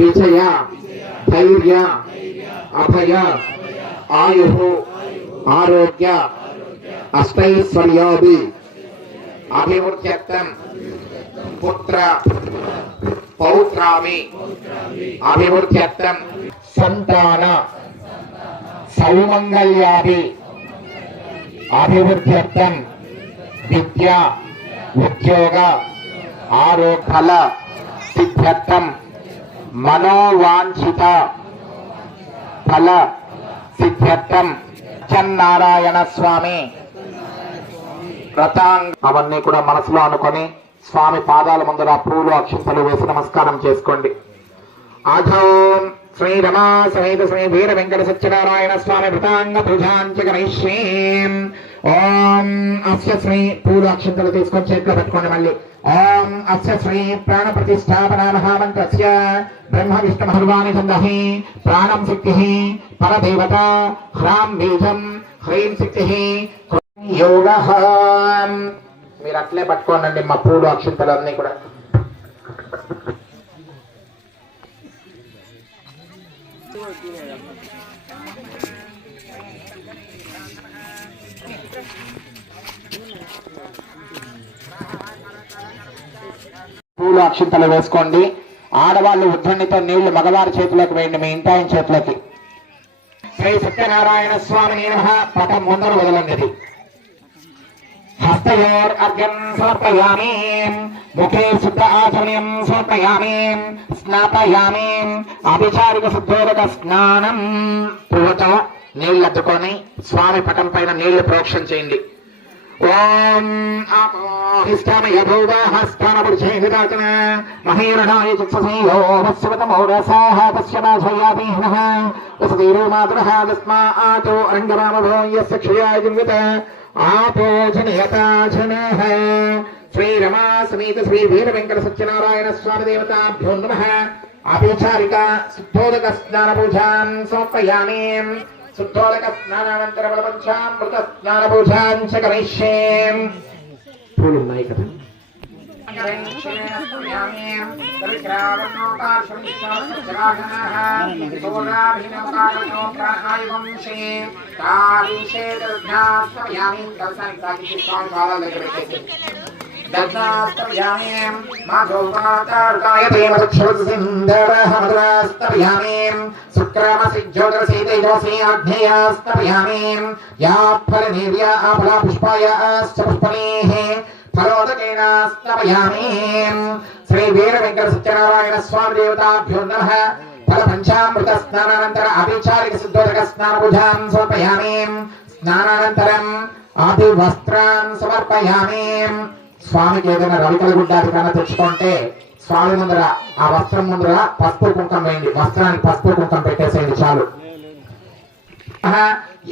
విజయ ధైర్య అభయ ఆయుః ఆరోగ్య అష్టైశ్వర్యాది అభివృద్ధ్యర్థం पुत्र पौत्रामि अभिवृद्ध्यर्थं संतान सौमंगल्याभि अभिवृद्ध्यर्थं విద్య ఉద్యోగ ఆరోగ్య ఫల సిద్ధ్యర్థం మనోవాంఛిత ఫల సిద్ధ్యర్థం సత్యనారాయణ స్వామి వ్రతాంగ అవన్నీ కూడా మనసులో అనుకొని స్వామి పాదాల ముందర పూలు అక్షింతలు వేసి నమస్కారం చేసుకోండి. ఆధోం శ్రీ రమా సమేత శ్రీ వీర వెంకట సత్యనారాయణ స్వామి వ్రతాంగ పూజాంచ కరిష్యేం. ఓం అస్య శ్రీ పూలు అక్షింతలు తీసుకొని చేతిలో పెట్టుకోండి. మళ్ళీ ఓం అస్య శ్రీ ప్రాణ ప్రతిష్టాపన మహామంత్రస్య బ్రహ్మ విష్ణు మహర్వాణి ఛందః ప్రాణం శక్తి పరదేవత హ్రాం బీజం హ్రీం శక్తి యోగ. మీరు అట్లే పట్టుకోండి మా పూలు అక్షింతలు అన్ని కూడా. పూలు అక్షింతలు వేసుకోండి. ఆడవాళ్ళు ఉద్ధరణితో నీళ్లు మగవారి చేతిలోకి వేయండి, మీ ఇంటాయన చేతిలోకి. శ్రీ సత్యనారాయణ స్వామి పటం ముందర వదలండి. హస్తయోర్ అర్ఘ్యం సమర్పయామి, ముఖే శుద్ధ ఆచమనీయం సమర్పయామి, స్నాపయామి. అభిచారిక శుద్ధోదక స్నానం. పువ్వుతో నీళ్లు అద్దుకొని స్వామి పటం పైన నీళ్లు ప్రోక్షణ చేయండి. ఓం ఆపోహిష్టామయ భూవాహస్థానపురుషేహితాచన మహీరణాయ చక్షుషేయో వస్వతమౌరసాః పశ్యమాధయామీహనః వసతీరో మాతరః తస్మాతో అరంగరామభో యస్య క్షయాయ జిన్విత ఆపోజనయతాజనః. శ్రీరమా సమేత శ్రీ వీర వెంకట సత్యనారాయణ స్వామి దేవతాభ్యో నమః. అభిచారిక శుద్ధోదక స్నాన పూజాం సమర్పయామి. శుద్ధోదక స్నానానంతర బలపంచామృత స్నాన పూజాం చ కరిష్యేం. పూలు ఉన్నాయి కదా. దగ్నాస్తవ్యామీం మాధోవాతారుకాయతేమసుక్షుసింధరహమదురాస్తవ్యామీం శుక్రమసిజ్యోతిరసీతైజోసి అగ్నేయాస్తవ్యామీం యా ఫలనీర్య ఆఫలా పుష్పాయ అశ్చ పుష్పణీః ఫలోదకేనాస్తవ్యామీం. శ్రీ వీర వెంకట సత్యనారాయణ స్వామి దేవతాభ్యో నమః. ఫల పంచామృత స్నానానంతర అభిచారిక శుద్ధోదక స్నాన పూజాం సమర్పయామీం. స్నానానంతరం ఆది వస్త్రాన్ సమర్పయామీం. స్వామికి ఏదైనా రవికల గుడ్డాది కన్నా తెచ్చుకుంటే స్వామి ముందర ఆ వస్త్రం ముందర పసుపు కుంకం వేయండి. వస్త్రానికి పసుపు కుంకం పెట్టేసేయండి చాలు.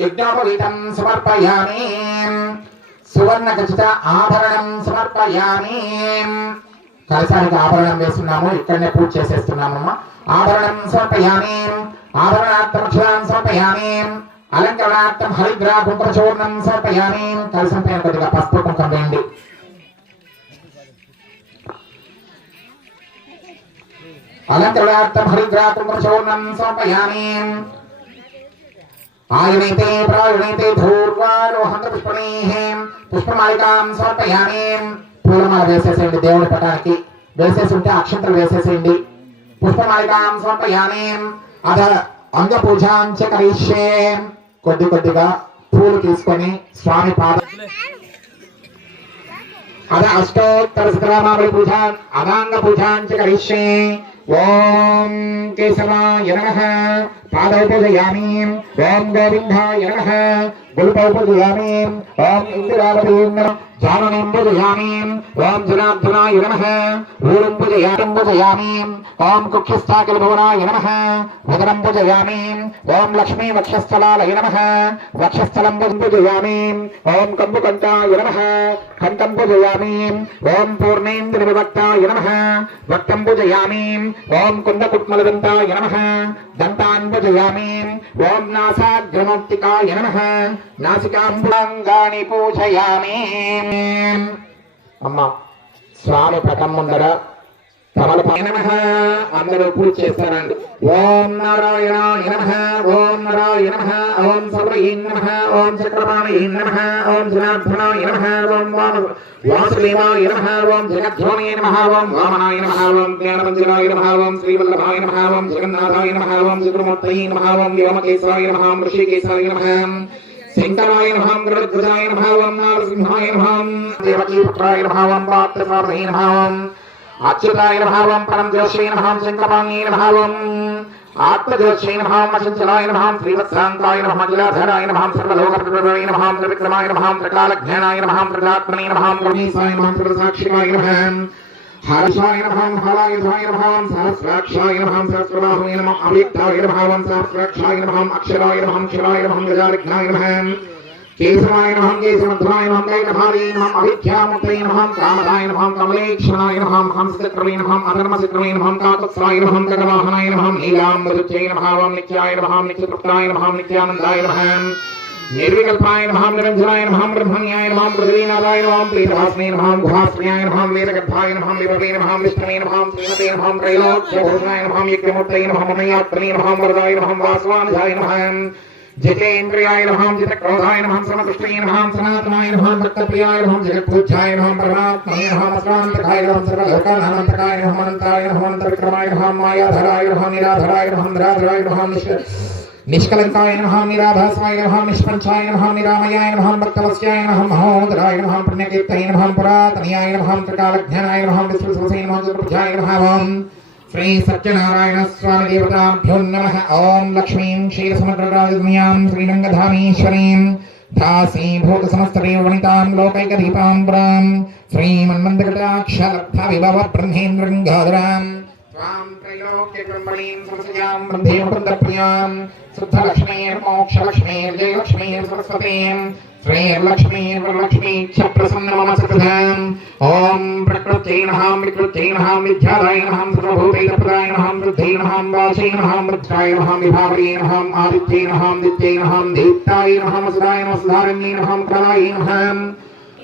యజ్ఞోపవీతం సమర్పయామి. సువర్ణ ఖచ్చిత ఆభరణం సమర్పయామి. కలశానికి ఆభరణం వేస్తున్నాము, ఇక్కడనే పూజ చేసేస్తున్నామమ్మా. ఆభరణం సమర్పయామి. ఆభరణార్థం అక్షరాన్ని సమర్పయామి. అలంకరణార్థం హరిద్రా కుంకుమ చూర్ణం సమర్పయామి. కలశం పైన కొద్దిగా పసుపు కుంకం వేయండి. అలంకరణార్థం హరిద్రా కుంకుమ చూర్ణం సమర్పయామి. ఆయునైతే ప్రాయునైతే ధూర్వారోహంత పుష్పణీః. పుష్పమాలికాం సమర్పయామి. పూలమాల వేసేసేయండి, దేవుడి పటానికి వేసేసి ఉంటే అక్షంతలు వేసేసేయండి. పుష్పమాలికాం సమర్పయామి. అద అంగ పూజాం చ కరిష్యేం. కొద్ది కొద్దిగా పూలు తీసుకొని స్వామి పాద అద అష్టోత్తర శతనామావళి పూజాం అదాంగ పూజాం చ కరిష్యే. ఓం కేశవాయ నమః. పాదౌ పూజయామి. ఓం గోవిందాయ నమః. గుల్పౌ పూజయామి. ఓం ఇందిరావతీం నమః. జాననం పూజయామి. ఓం జనార్దనాయ నమః. ఊరం పూజయామి. ఓం కుక్షస్థాకిల భువనాయ నమః. ఉదరం పూజయామి. ఓం లక్ష్మీ వక్షస్థలాలయ నమః. వక్షస్థలం పూజయామి. ఓం కంబుకంఠాయ నమః. కంఠం పూజయామి. ఓం పూర్ణేంద్ర విభక్తాయ నమః. వక్తం పూజయామి. ఓం కుండకుట్మలదంతాయ నమః. దంతాన్ పూజయామి. ఓం నాసాగ్రమౌక్తికాయ నమః. నాసికాంబులాంగాని పూజయామి. అమ్మ స్వామి పటం ముందర తమలపాయ నమః అందరూ పూజ చేస్తారండి. ఓం నారాయణాయ నమః. ఓం నారాయణ నమః. ఓం సర్వయే నమః. ఓం చక్రపాణయే నమః. ఓం జనార్దనాయ నమః. ఓం వాసుదేవాయ నమః. ఓం జగద్ధ్వనే నమః. ఓం వామనాయ నమః. ఓం జ్ఞానమంజనాయ నమః. ఓం శ్రీవల్లభాయ నమః. ఓం జగన్నాథాయ నమః. ఓం చతుర్మూర్తయే నమః. ఓం వ్యోమకేశాయ నమః. ఓం ఋషికేశాయ నమః. శంకరాయ నమః గరుడాయ నమః ఓం నరసింహాయ నమః దేవకీపుత్రాయ నమః ఓం పార్థసారథాయ నమః ఓం అచ్యుతాయ నమః ఓం పరం జ్యోతిషే నమః శంకరాయ నమః ఓం ఆత్మజ్యోతిషే నమః అచంచలాయ నమః శ్రీవత్సాంతాయ నమః జిలాధరాయ నమః సర్వలోకప్రభవే నమః త్రివిక్రమాయ నమః త్రికాలజ్ఞానాయ నమః త్రికాత్మనే నమః గణేశాయ నమః సర్వసాక్షికాయ నమః హర్షాయ నమః హలాయుధాయ నమః సహస్రాక్షాయ నమః సహస్రబాహువే నమః అవ్యక్తాయ నమః సహస్రాక్షాయ నమః అక్షరాయ నమః క్షరాయ నమః గజానఘ్నాయ నమః కేశవాయ నమః కేశమధ్వాయ నమః కైకభావే నమః అవిద్యాముక్తై నమః కామదాయ నమః కమలేక్షణాయ నమః హంసచక్రవే నమః అధర్మచక్రవే నమః కాకత్సాయ నమః గగవాహనాయ నమః నీలాంబుజై నమః ఓం నిత్యాయ నమః నిత్యతృప్తాయ నమః నిత్యానందాయ నమః నిర్వికల్పాయ నమః నిరంజనాయ నమః బ్రహ్మణ్యాయ నమః పృథ్వీనాథాయ నమః ప్రీతవాస్నే నమః గుహాశ్రయాయ నమః వేదగర్భాయ నమః విభవే నమః విష్ణవే నమః శ్రీమతే నమః త్రైలోక్యభూషణాయ నమః యజ్ఞమూర్తయే నమః మమయాత్మనే నమః వరదాయ నమః వాసవానుజాయ నమః జితేంద్రియాయ నమః జితక్రోధాయ నమః సమతుష్టాయ నమః సనాతనాయ నమః భక్తప్రియాయ నమః జగత్పూజ్యాయ నమః పరమాత్మనే నమః స్వాంతకాయ నమః సర్వలోకానంతకాయ నమః అనంతాయ నమః అంతర్విక్రమాయ నమః మాయాధరాయ నమః నిరాధరాయ నమః నిరాధరాయ నమః నిష్కలంకాయ నమః నిరాభాసాయ నమః నిష్పంచాయ నమః నిరామయాయ నమః భక్తవస్యాయ నమః మహోదరాయ నమః పుణ్యకీర్తయ నమః పురాతనయాయ నమః త్రికాలజ్ఞానాయ నమః విశ్వసవసే నమః చతుర్భుజాయ నమః ఓం శ్రీ సత్యనారాయణ స్వామి దేవతాభ్యో నమః ఓం లక్ష్మీం క్షీరసముద్రరాజన్యాం శ్రీరంగధామేశ్వరీం దాసీభూత సమస్తదేవ వనితాం లోకైకదీపాం పురాం శ్రీమన్మందకటాక్షలబ్ధ విభవ బ్రహ్మేంద్రంగాధరాం త్వాం త్రైలోక్యకుటుంబణీం సమసయాం బ్రహ్మే ముకుందప్రియాం శుద్ధలక్ష్మీర్మోక్షలక్ష్మీర్ జయలక్ష్మీర్ సరస్వతీం శ్రీర్లక్ష్మీర్ వరలక్ష్మీ చ ప్రసన్న మమ సకృతాం ఓం ప్రకృత్యై నమః వికృత్యై నమః విద్యాదాయ నమః సర్వభూతైకప్రదాయ నమః వృద్ధై నమః వాచై నమః వృద్ధాయ నమః విభావరే నమః ఆదిత్యై నమః విద్యై నమః దీప్తాయ నమః సుధాయ నమః సుధారణ్యై నమః కళాయ నమః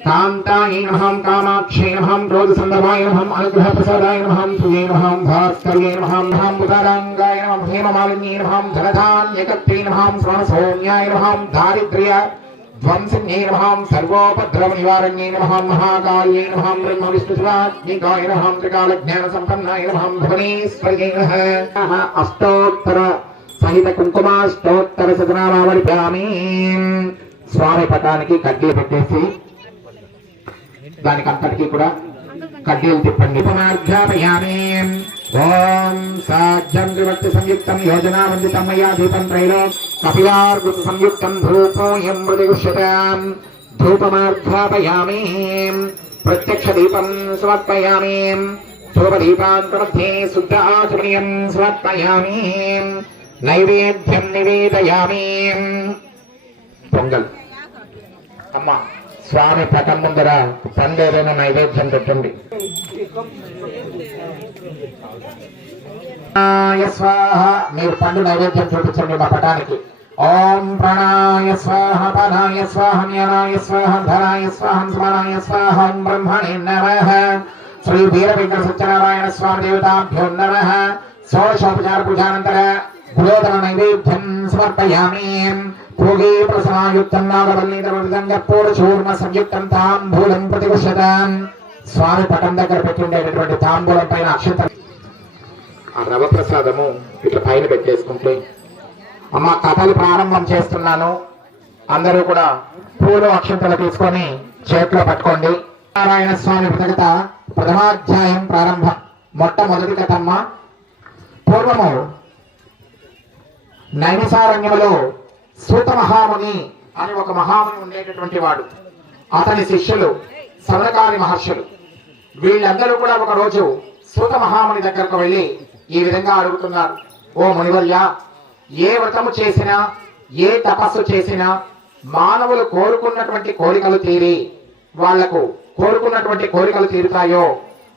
కాంతాయ నమః కామాక్షై నమః క్రోధసందర్భాయ నమః అనుగ్రహప్రసాదాయ నమః ప్రియై నమః భాస్కర్యై నమః ఉదారాంగాయ నమః హేమమాలిన్యై నమః ధనధాన్యకర్త్రై నమః శ్రవణసౌమ్యాయ నమః దారిద్ర్య ధ్వంసిన్యై నమః సర్వోపద్రవ నివారణ్యై నమః మహాకాళ్యై నమః బ్రహ్మ విష్ణుశివాత్మికాయ నమః త్రికాలజ్ఞాన సంపన్నాయ నమః భువనేశ్వర్యై నమః అష్టోత్తర సహిత కుంకుమాష్టోత్తర శతనామావళి స్వామి పటానికి కడ్డీ పెట్టేసి దానికి అంతటికీ కూడా కడ్డీలు తిప్పండి. ఓం సాధ్యం త్రివర్తి సంయుక్తం యోజనా వందితం మయా దీపం త్రైలో కపిలార్గుత సంయుక్తం ధూపోయం మృదిగుష్యతాం ధూపమార్ధ్యాపయామి ప్రత్యక్ష దీపం సమర్పయామి ధూపదీపాంతमध्ये శుద్ధ ఆచమనీయం సమర్పయామి నైవేద్యం నివేదయామి. పొంగల్ అమ్మ స్వామి పటం ముందర పండు ఏదైనా నైవేద్యం పెట్టండి. స్వాహ మీరు పండు నైవేద్యం చూపించండి మా పటానికి. ఓం ప్రాణాయ స్వాహ పానాయ స్వాహ జ్ఞానాయ స్వాహ ధనాయ స్వాహ సమానాయ స్వాహ ఓం బ్రహ్మణే నమః. శ్రీ వీరవేంకట సత్యనారాయణ స్వామి దేవతాభ్యో నమః. షోడశోపచార పూజానంతర పురోధన నైవేద్యం సమర్పయామి. భోగే ప్రసనాయుక్తం నాగవల్లీధూర్మ సంయుక్తం తాంబూలం ప్రతిపుష్యతాం. స్వామి పటం దగ్గర పెట్టిండేటటువంటి తాంబూలం పైన అక్షంత ఆ రవ ప్రసాదము ఇట్లా పైన పెట్టేసుకుంటే అమ్మ కథలు ప్రారంభం చేస్తున్నాను. అందరూ కూడా పూలు అక్షంతలు తీసుకొని చేతిలో పట్టుకోండి. నారాయణ స్వామి కథ ప్రథమాధ్యాయం ప్రారంభం. మొట్టమొదటి కథమ్మ. పూర్వము నైమిసారణ్యములో సూత మహాముని అని ఒక మహాముని ఉండేటటువంటి వాడు. అతని శిష్యులు సనకాది మహర్షులు. వీళ్ళందరూ కూడా ఒక రోజు సూత మహాముని దగ్గరకు వెళ్ళి ఈ విధంగా అడుగుతున్నారు. ఓ మునివర్య, ఏ వ్రతము చేసినా ఏ తపస్సు చేసినా మానవులు కోరుకున్నటువంటి కోరికలు తీరి వాళ్లకు కోరుకున్నటువంటి కోరికలు తీరుతాయో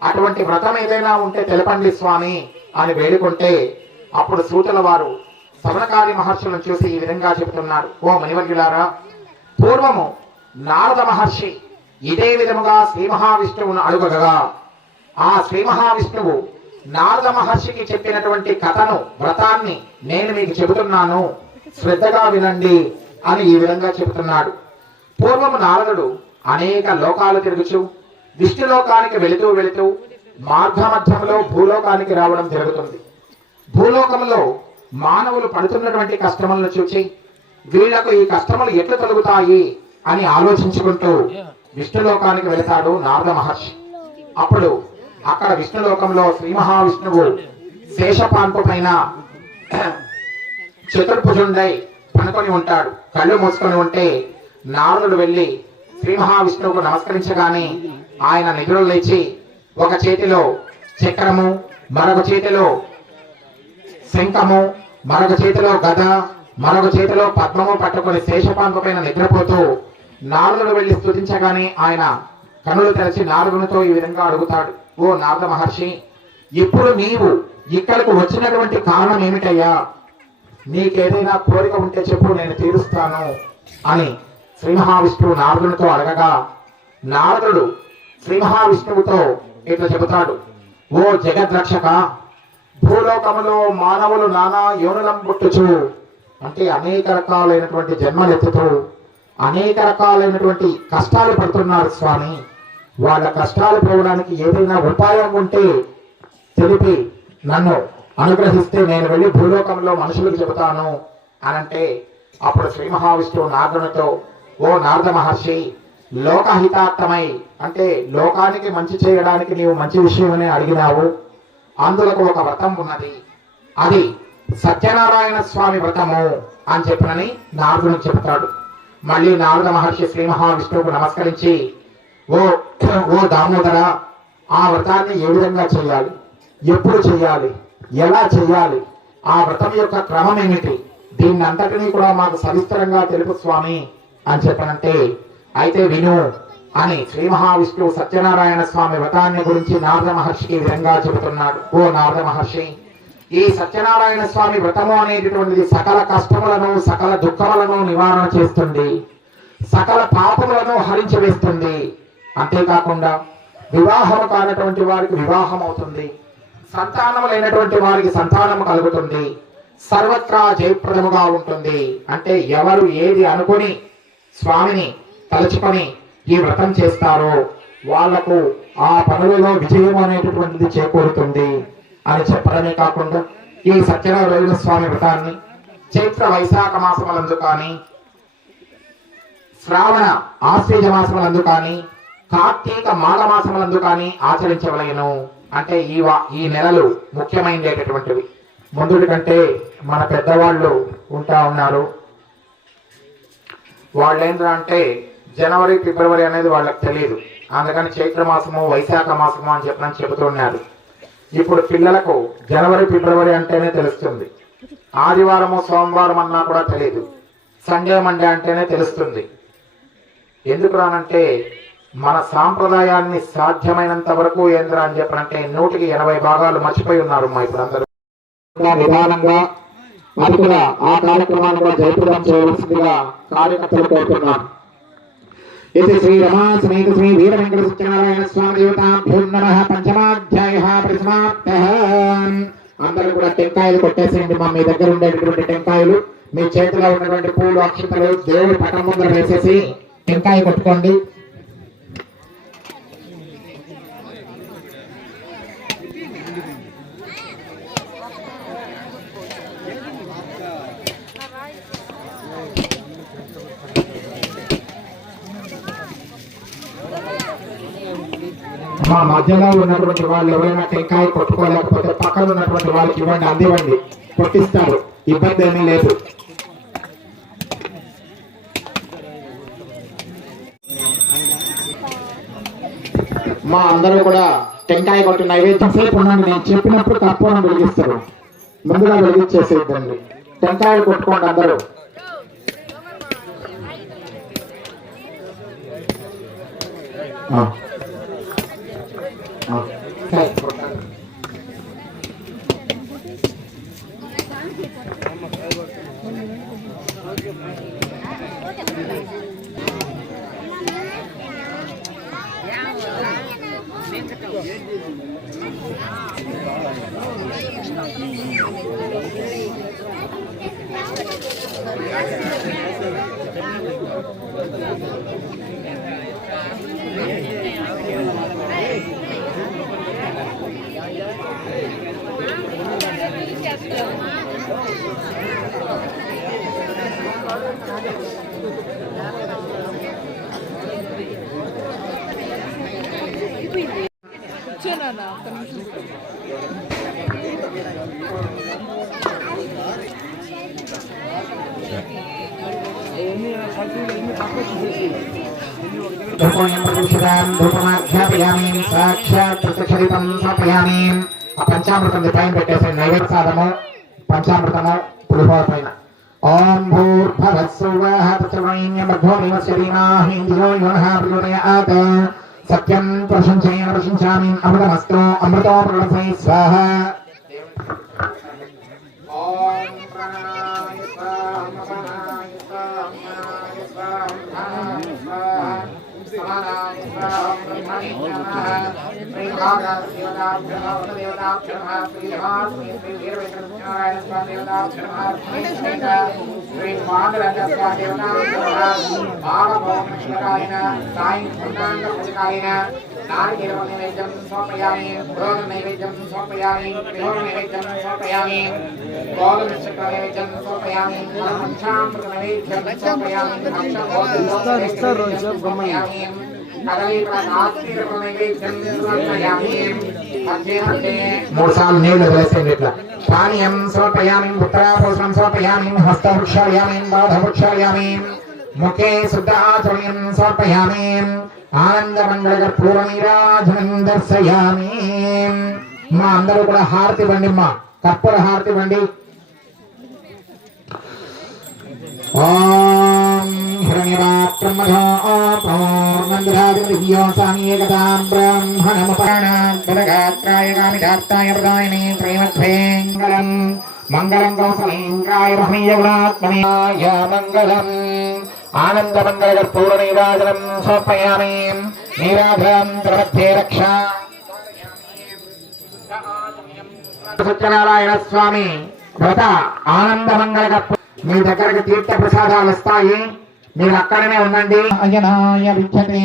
అటువంటి వ్రతం ఏదైనా ఉంటే తెలపండి స్వామి అని వేడుకుంటే అప్పుడు సూతుల వారు సనకాది మహర్షులను చూసి ఈ విధంగా చెబుతున్నారు. ఓ మునివర్యులారా, పూర్వము నారద మహర్షి ఇదే విధముగా శ్రీ మహావిష్ణువును అడుగగా ఆ శ్రీ మహావిష్ణువు నారద మహర్షికి చెప్పినటువంటి కథను వ్రతాన్ని నేను మీకు చెబుతున్నాను, శ్రద్ధగా వినండి అని ఈ విధంగా చెబుతున్నాడు. పూర్వము నారదుడు అనేక లోకాలు తిరుగుచు విష్ణులోకానికి వెళుతూ వెళుతూ మార్గమధ్యంలో భూలోకానికి రావడం జరుగుతుంది. భూలోకంలో మానవులు పడుతున్నటువంటి కష్టములను చూచి వీళ్లకు ఈ కష్టములు ఎట్లు తొలగుతాయి అని ఆలోచించుకుంటూ విష్ణులోకానికి వెళతాడు నారద మహర్షి. అప్పుడు అక్కడ విష్ణులోకంలో శ్రీ మహావిష్ణువు శేషపాన్పు పైన చతుర్భుజుండై పనుకొని ఉంటాడు. కళ్ళు మూసుకొని ఉంటే నారదుడు వెళ్లి శ్రీ మహావిష్ణువుకు నమస్కరించగానే ఆయన నిద్రలు లేచి ఒక చేతిలో చక్రము, మరొక చేతిలో శంఖము, మరొక చేతిలో గద, మరొక చేతిలో పద్మము పట్టుకొని శేషపాన్పు పైన నిద్రపోతూ నారదుడు వెళ్లి స్తుతించగానే ఆయన కనులు తెరచి నారదునితో ఈ విధంగా అడుగుతాడు, ఓ నారద మహర్షి, ఇప్పుడు నీవు ఇక్కడికి వచ్చినటువంటి కారణం ఏమిటయ్యా? నీకేదైనా కోరిక ఉంటే చెప్పు, నేను తీరుస్తాను అని శ్రీ మహావిష్ణువు నారదునితో అడగగా నారదుడు శ్రీ మహావిష్ణువుతో ఇట్లా చెబుతాడు, ఓ జగద్రక్షక, భూలోకములో మానవులు నానా యోనులం పుట్టుచు, అంటే అనేక రకాలైనటువంటి జన్మలెత్తుతూ అనేక రకాలైనటువంటి కష్టాలు పడుతున్నారు స్వామి. వాళ్ళ కష్టాలు పోవడానికి ఏదైనా ఉపాయం ఉంటే తెలిపి నన్ను అనుగ్రహిస్తే నేను వెళ్ళి భూలోకంలో మనుషులకు చెబుతాను అనంటే అప్పుడు శ్రీ మహావిష్ణువు నారదునితో, ఓ నారద మహర్షి, లోకహితార్థమై అంటే లోకానికి మంచి చేయడానికి నీవు మంచి విషయమని అడిగినావు. అందులో ఒక వ్రతం ఉన్నది, అది సత్యనారాయణ స్వామి వ్రతము అని చెప్పనని నారదునికి చెబుతాడు. మళ్ళీ నారద మహర్షి శ్రీ మహావిష్ణువుకు నమస్కరించి, ఓ దామోదర, ఆ వ్రతాన్ని ఏ విధంగా చేయాలి, ఎప్పుడు చేయాలి, ఎలా చేయాలి, ఆ వ్రతం యొక్క క్రమం ఏమిటి, దీన్ని అంతటినీ కూడా మాకు సవిస్తరంగా తెలుపు స్వామి అని చెప్పనంటే, అయితే విను అని శ్రీ మహావిష్ణువు సత్యనారాయణ స్వామి వ్రతాన్ని గురించి నారద మహర్షికి ఈ విధంగా చెబుతున్నాడు. ఓ నారద మహర్షి, ఈ సత్యనారాయణ స్వామి వ్రతము అనేటటువంటిది సకల కష్టములను సకల దుఃఖములను నివారణ చేస్తుంది, సకల పాపములను హరించవేస్తుంది. అంతేకాకుండా వివాహము కానటువంటి వారికి వివాహం అవుతుంది, సంతానము లేనటువంటి వారికి సంతానము కలుగుతుంది, సర్వత్రా జయప్రదముగా ఉంటుంది. అంటే ఎవరు ఏది అనుకొని స్వామిని తలుచుకొని ఈ వ్రతం చేస్తారో వాళ్లకు ఆ పనులలో విజయం అనేటటువంటిది చేకూరుతుంది అని చెప్పడమే కాకుండా ఈ సత్యనారాయణ స్వామి వ్రతాన్ని చైత్ర వైశాఖ మాసములందు కానీ, శ్రావణ ఆశ్వేజ మాసములందు కానీ, కార్తీక మాఘ మాసములందు కానీ ఆచరించవలయను. అంటే ఈ నెలలు ముఖ్యమైనటువంటివి. ముందుటి కంటే మన పెద్దవాళ్ళు ఉంటా ఉన్నారు, వాళ్ళేంటంటే జనవరి ఫిబ్రవరి అనేది వాళ్ళకి తెలియదు, అందుకని చైత్ర మాసము వైశాఖ మాసము అని చెప్పని చెబుతున్నారు. ఇప్పుడు పిల్లలకు జనవరి ఫిబ్రవరి అంటేనే తెలుస్తుంది, ఆదివారము సోమవారం అన్నా కూడా తెలియదు, సండే మండే అంటేనే తెలుస్తుంది. ఎందుకు రానంటే మన సాంప్రదాయాన్ని సాధ్యమైనంత వరకు ఏంద్రా అని చెప్పనంటే 100కి 80 భాగాలు మర్చిపోయి ఉన్నారు మా ఇప్పుడు అందరూ. విధానంగా అది కూడా ఆ కార్యక్రమాన్ని కూడా జయప్రదం చేయవలసిందిగా కార్యకర్తలు కోరుతున్నారు. ఇది శ్రీ రమా సమేత శ్రీ వీర వెంకట సత్యనారాయణ స్వామి దేవతాభ్యో నమః. పంచమాధ్యాయః పరిసమాప్తః. అందరూ కూడా టెంకాయలు కొట్టేసేయండి. మీ దగ్గర ఉండేటటువంటి టెంకాయలు, మీ చేతిలో ఉన్నటువంటి పూలు అక్షతలు దేవుడి పటం ముందర వేసేసి టెంకాయ కొట్టుకోండి. మా మధ్యలో ఉన్నటువంటి వాళ్ళు ఎవరైనా టెంకాయ కొట్టుకోలేకపోతే పక్కన ఉన్నటువంటి వాళ్ళకి ఇవ్వండి, అందివ్వండి, కొట్టిస్తారు, ఇబ్బంది ఏమీ లేదు. మా అందరూ కూడా టెంకాయ కొట్టి నైవేద్యం సేపు ఉన్నాను, నేను చెప్పినప్పుడు తప్పకుండా వెలిగిస్తారు, ముందుగా వెలిగించేసేద్దండి. టెంకాయలు కొట్టుకోండి అందరూ. సాక్షాత్ ప్రత్యక్షం సమర్పయామి. ఆ పంచామృతం పైన పెట్టేసి నైవేద్య సాధము పంచామృతము పులిహోర పైన. ఓం భూర్భవస్సువః తత్సర్వైన్యమధ్వోమివస్య ధీమహి ధియో యోనః ప్రచోదయాత్. సత్యం ప్రశంసయేన ప్రశంసామి. అమృతమస్తు అమృతో ప్రలభై స్వాహ. ఓం ప్రాణాయ స్వాహ సమానాయ స్వాహ సమానాయ స్వాహ బ్రహ్మణి నమః. శ్రీ దేవతాభ్యో నమః. శ్రీ వీరవేంకటనారాయణ స్వామి దేవతాభ్యో నమః. శ్రీ పాండురంగ దేవతాభ్యో నమః. బాలభోమేశ్వరాయన సాయి పూర్ణాంగ పూజకాయన నారికేల నైవేద్యం సమర్పయామి. పురోగ నైవేద్యం సమర్పయామి. విహోర నైవేద్యం సమర్పయామి. గోధుమచక్ర నైవేద్యం సమర్పయామి. పంచామృత నైవేద్యం సమర్పయామి. సమర్పయామి. మూడు సార్లు నీళ్లు వేసేయండి. ఇట్లా పానీయం సమర్పయామి. ఉత్తరాపోషణం సమర్పయామి. హస్తవృక్షాయామి. బాధవృక్షాయామి. ముఖే శుద్ధాచరణ్యం సమర్పయామి. ఆనందమంగళకర్పూర నీరాజనం దర్శయామి. మా అందరూ కూడా హారతి ఇవ్వండి. మా కర్పూర హారతి ఇవ్వండి. ఓం హిరణ్యపాత్రమధో పౌర్ణందరాదివ్యో సామీకతాం బ్రహ్మణముపరణాత్మగాత్రాయ కామిదాత్తాయ ప్రదాయిని శ్రీమద్వేంగళం మంగళం కౌసలేంద్రాయ మహనీయగుణాత్మనేయ మంగళం. ఆనందమంగళకర్పూర నీరాజనం సమర్పయామి. నీరాజనం ప్రమధ్యే రక్ష. సత్యనారాయణ స్వామి వ్రత ఆనందమంగళకర్పూర. మీ దగ్గరకు తీర్థ ప్రసాదాలు వస్తాయి. మీరు అక్కడనే ఉండండి. అయనాయ విద్యతే.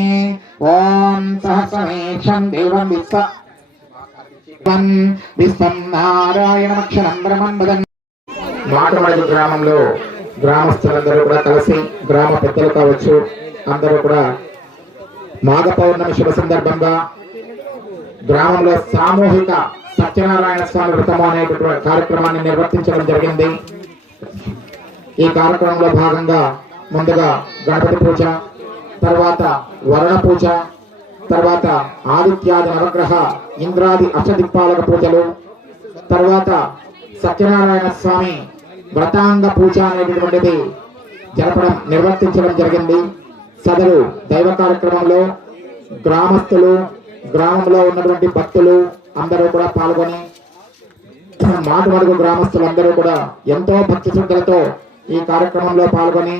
ఓం సహస్రమేక్షం దేవం విశ్వం నారాయణమక్షరం బ్రహ్మం వదన్. మాటమడుగు గ్రామంలో గ్రామస్తులందరూ కూడా కలిసి గ్రామ పెద్దలు కావచ్చు అందరూ కూడా మాఘ పౌర్ణమి శుభ సందర్భంగా గ్రామంలో సామూహిక సత్యనారాయణ స్వామి వ్రతము అనేటువంటి కార్యక్రమాన్ని నిర్వర్తించడం జరిగింది. ఈ కార్యక్రమంలో భాగంగా ముందుగా గణపతి పూజ, తర్వాత వరుణ పూజ, తర్వాత ఆదిత్యాది నవగ్రహ ఇంద్రాది అష్టదిక్పాలక పూజలు, తర్వాత సత్యనారాయణ స్వామి వ్రతాంగ పూజ అనేటటువంటిది నిర్వర్తించడం జరిగింది. సదరు దైవ కార్యక్రమంలో గ్రామస్తులు, గ్రామంలో ఉన్నటువంటి భక్తులు అందరూ కూడా పాల్గొని మాటమడుగు గ్రామస్తులందరూ కూడా ఎంతో భక్తి శ్రద్ధలతో ఈ కార్యక్రమంలో పాల్గొని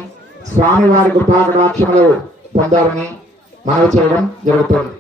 స్వామివారి కృపా కటాక్షములు పొందాలని మనవి చేయడం జరుగుతుంది.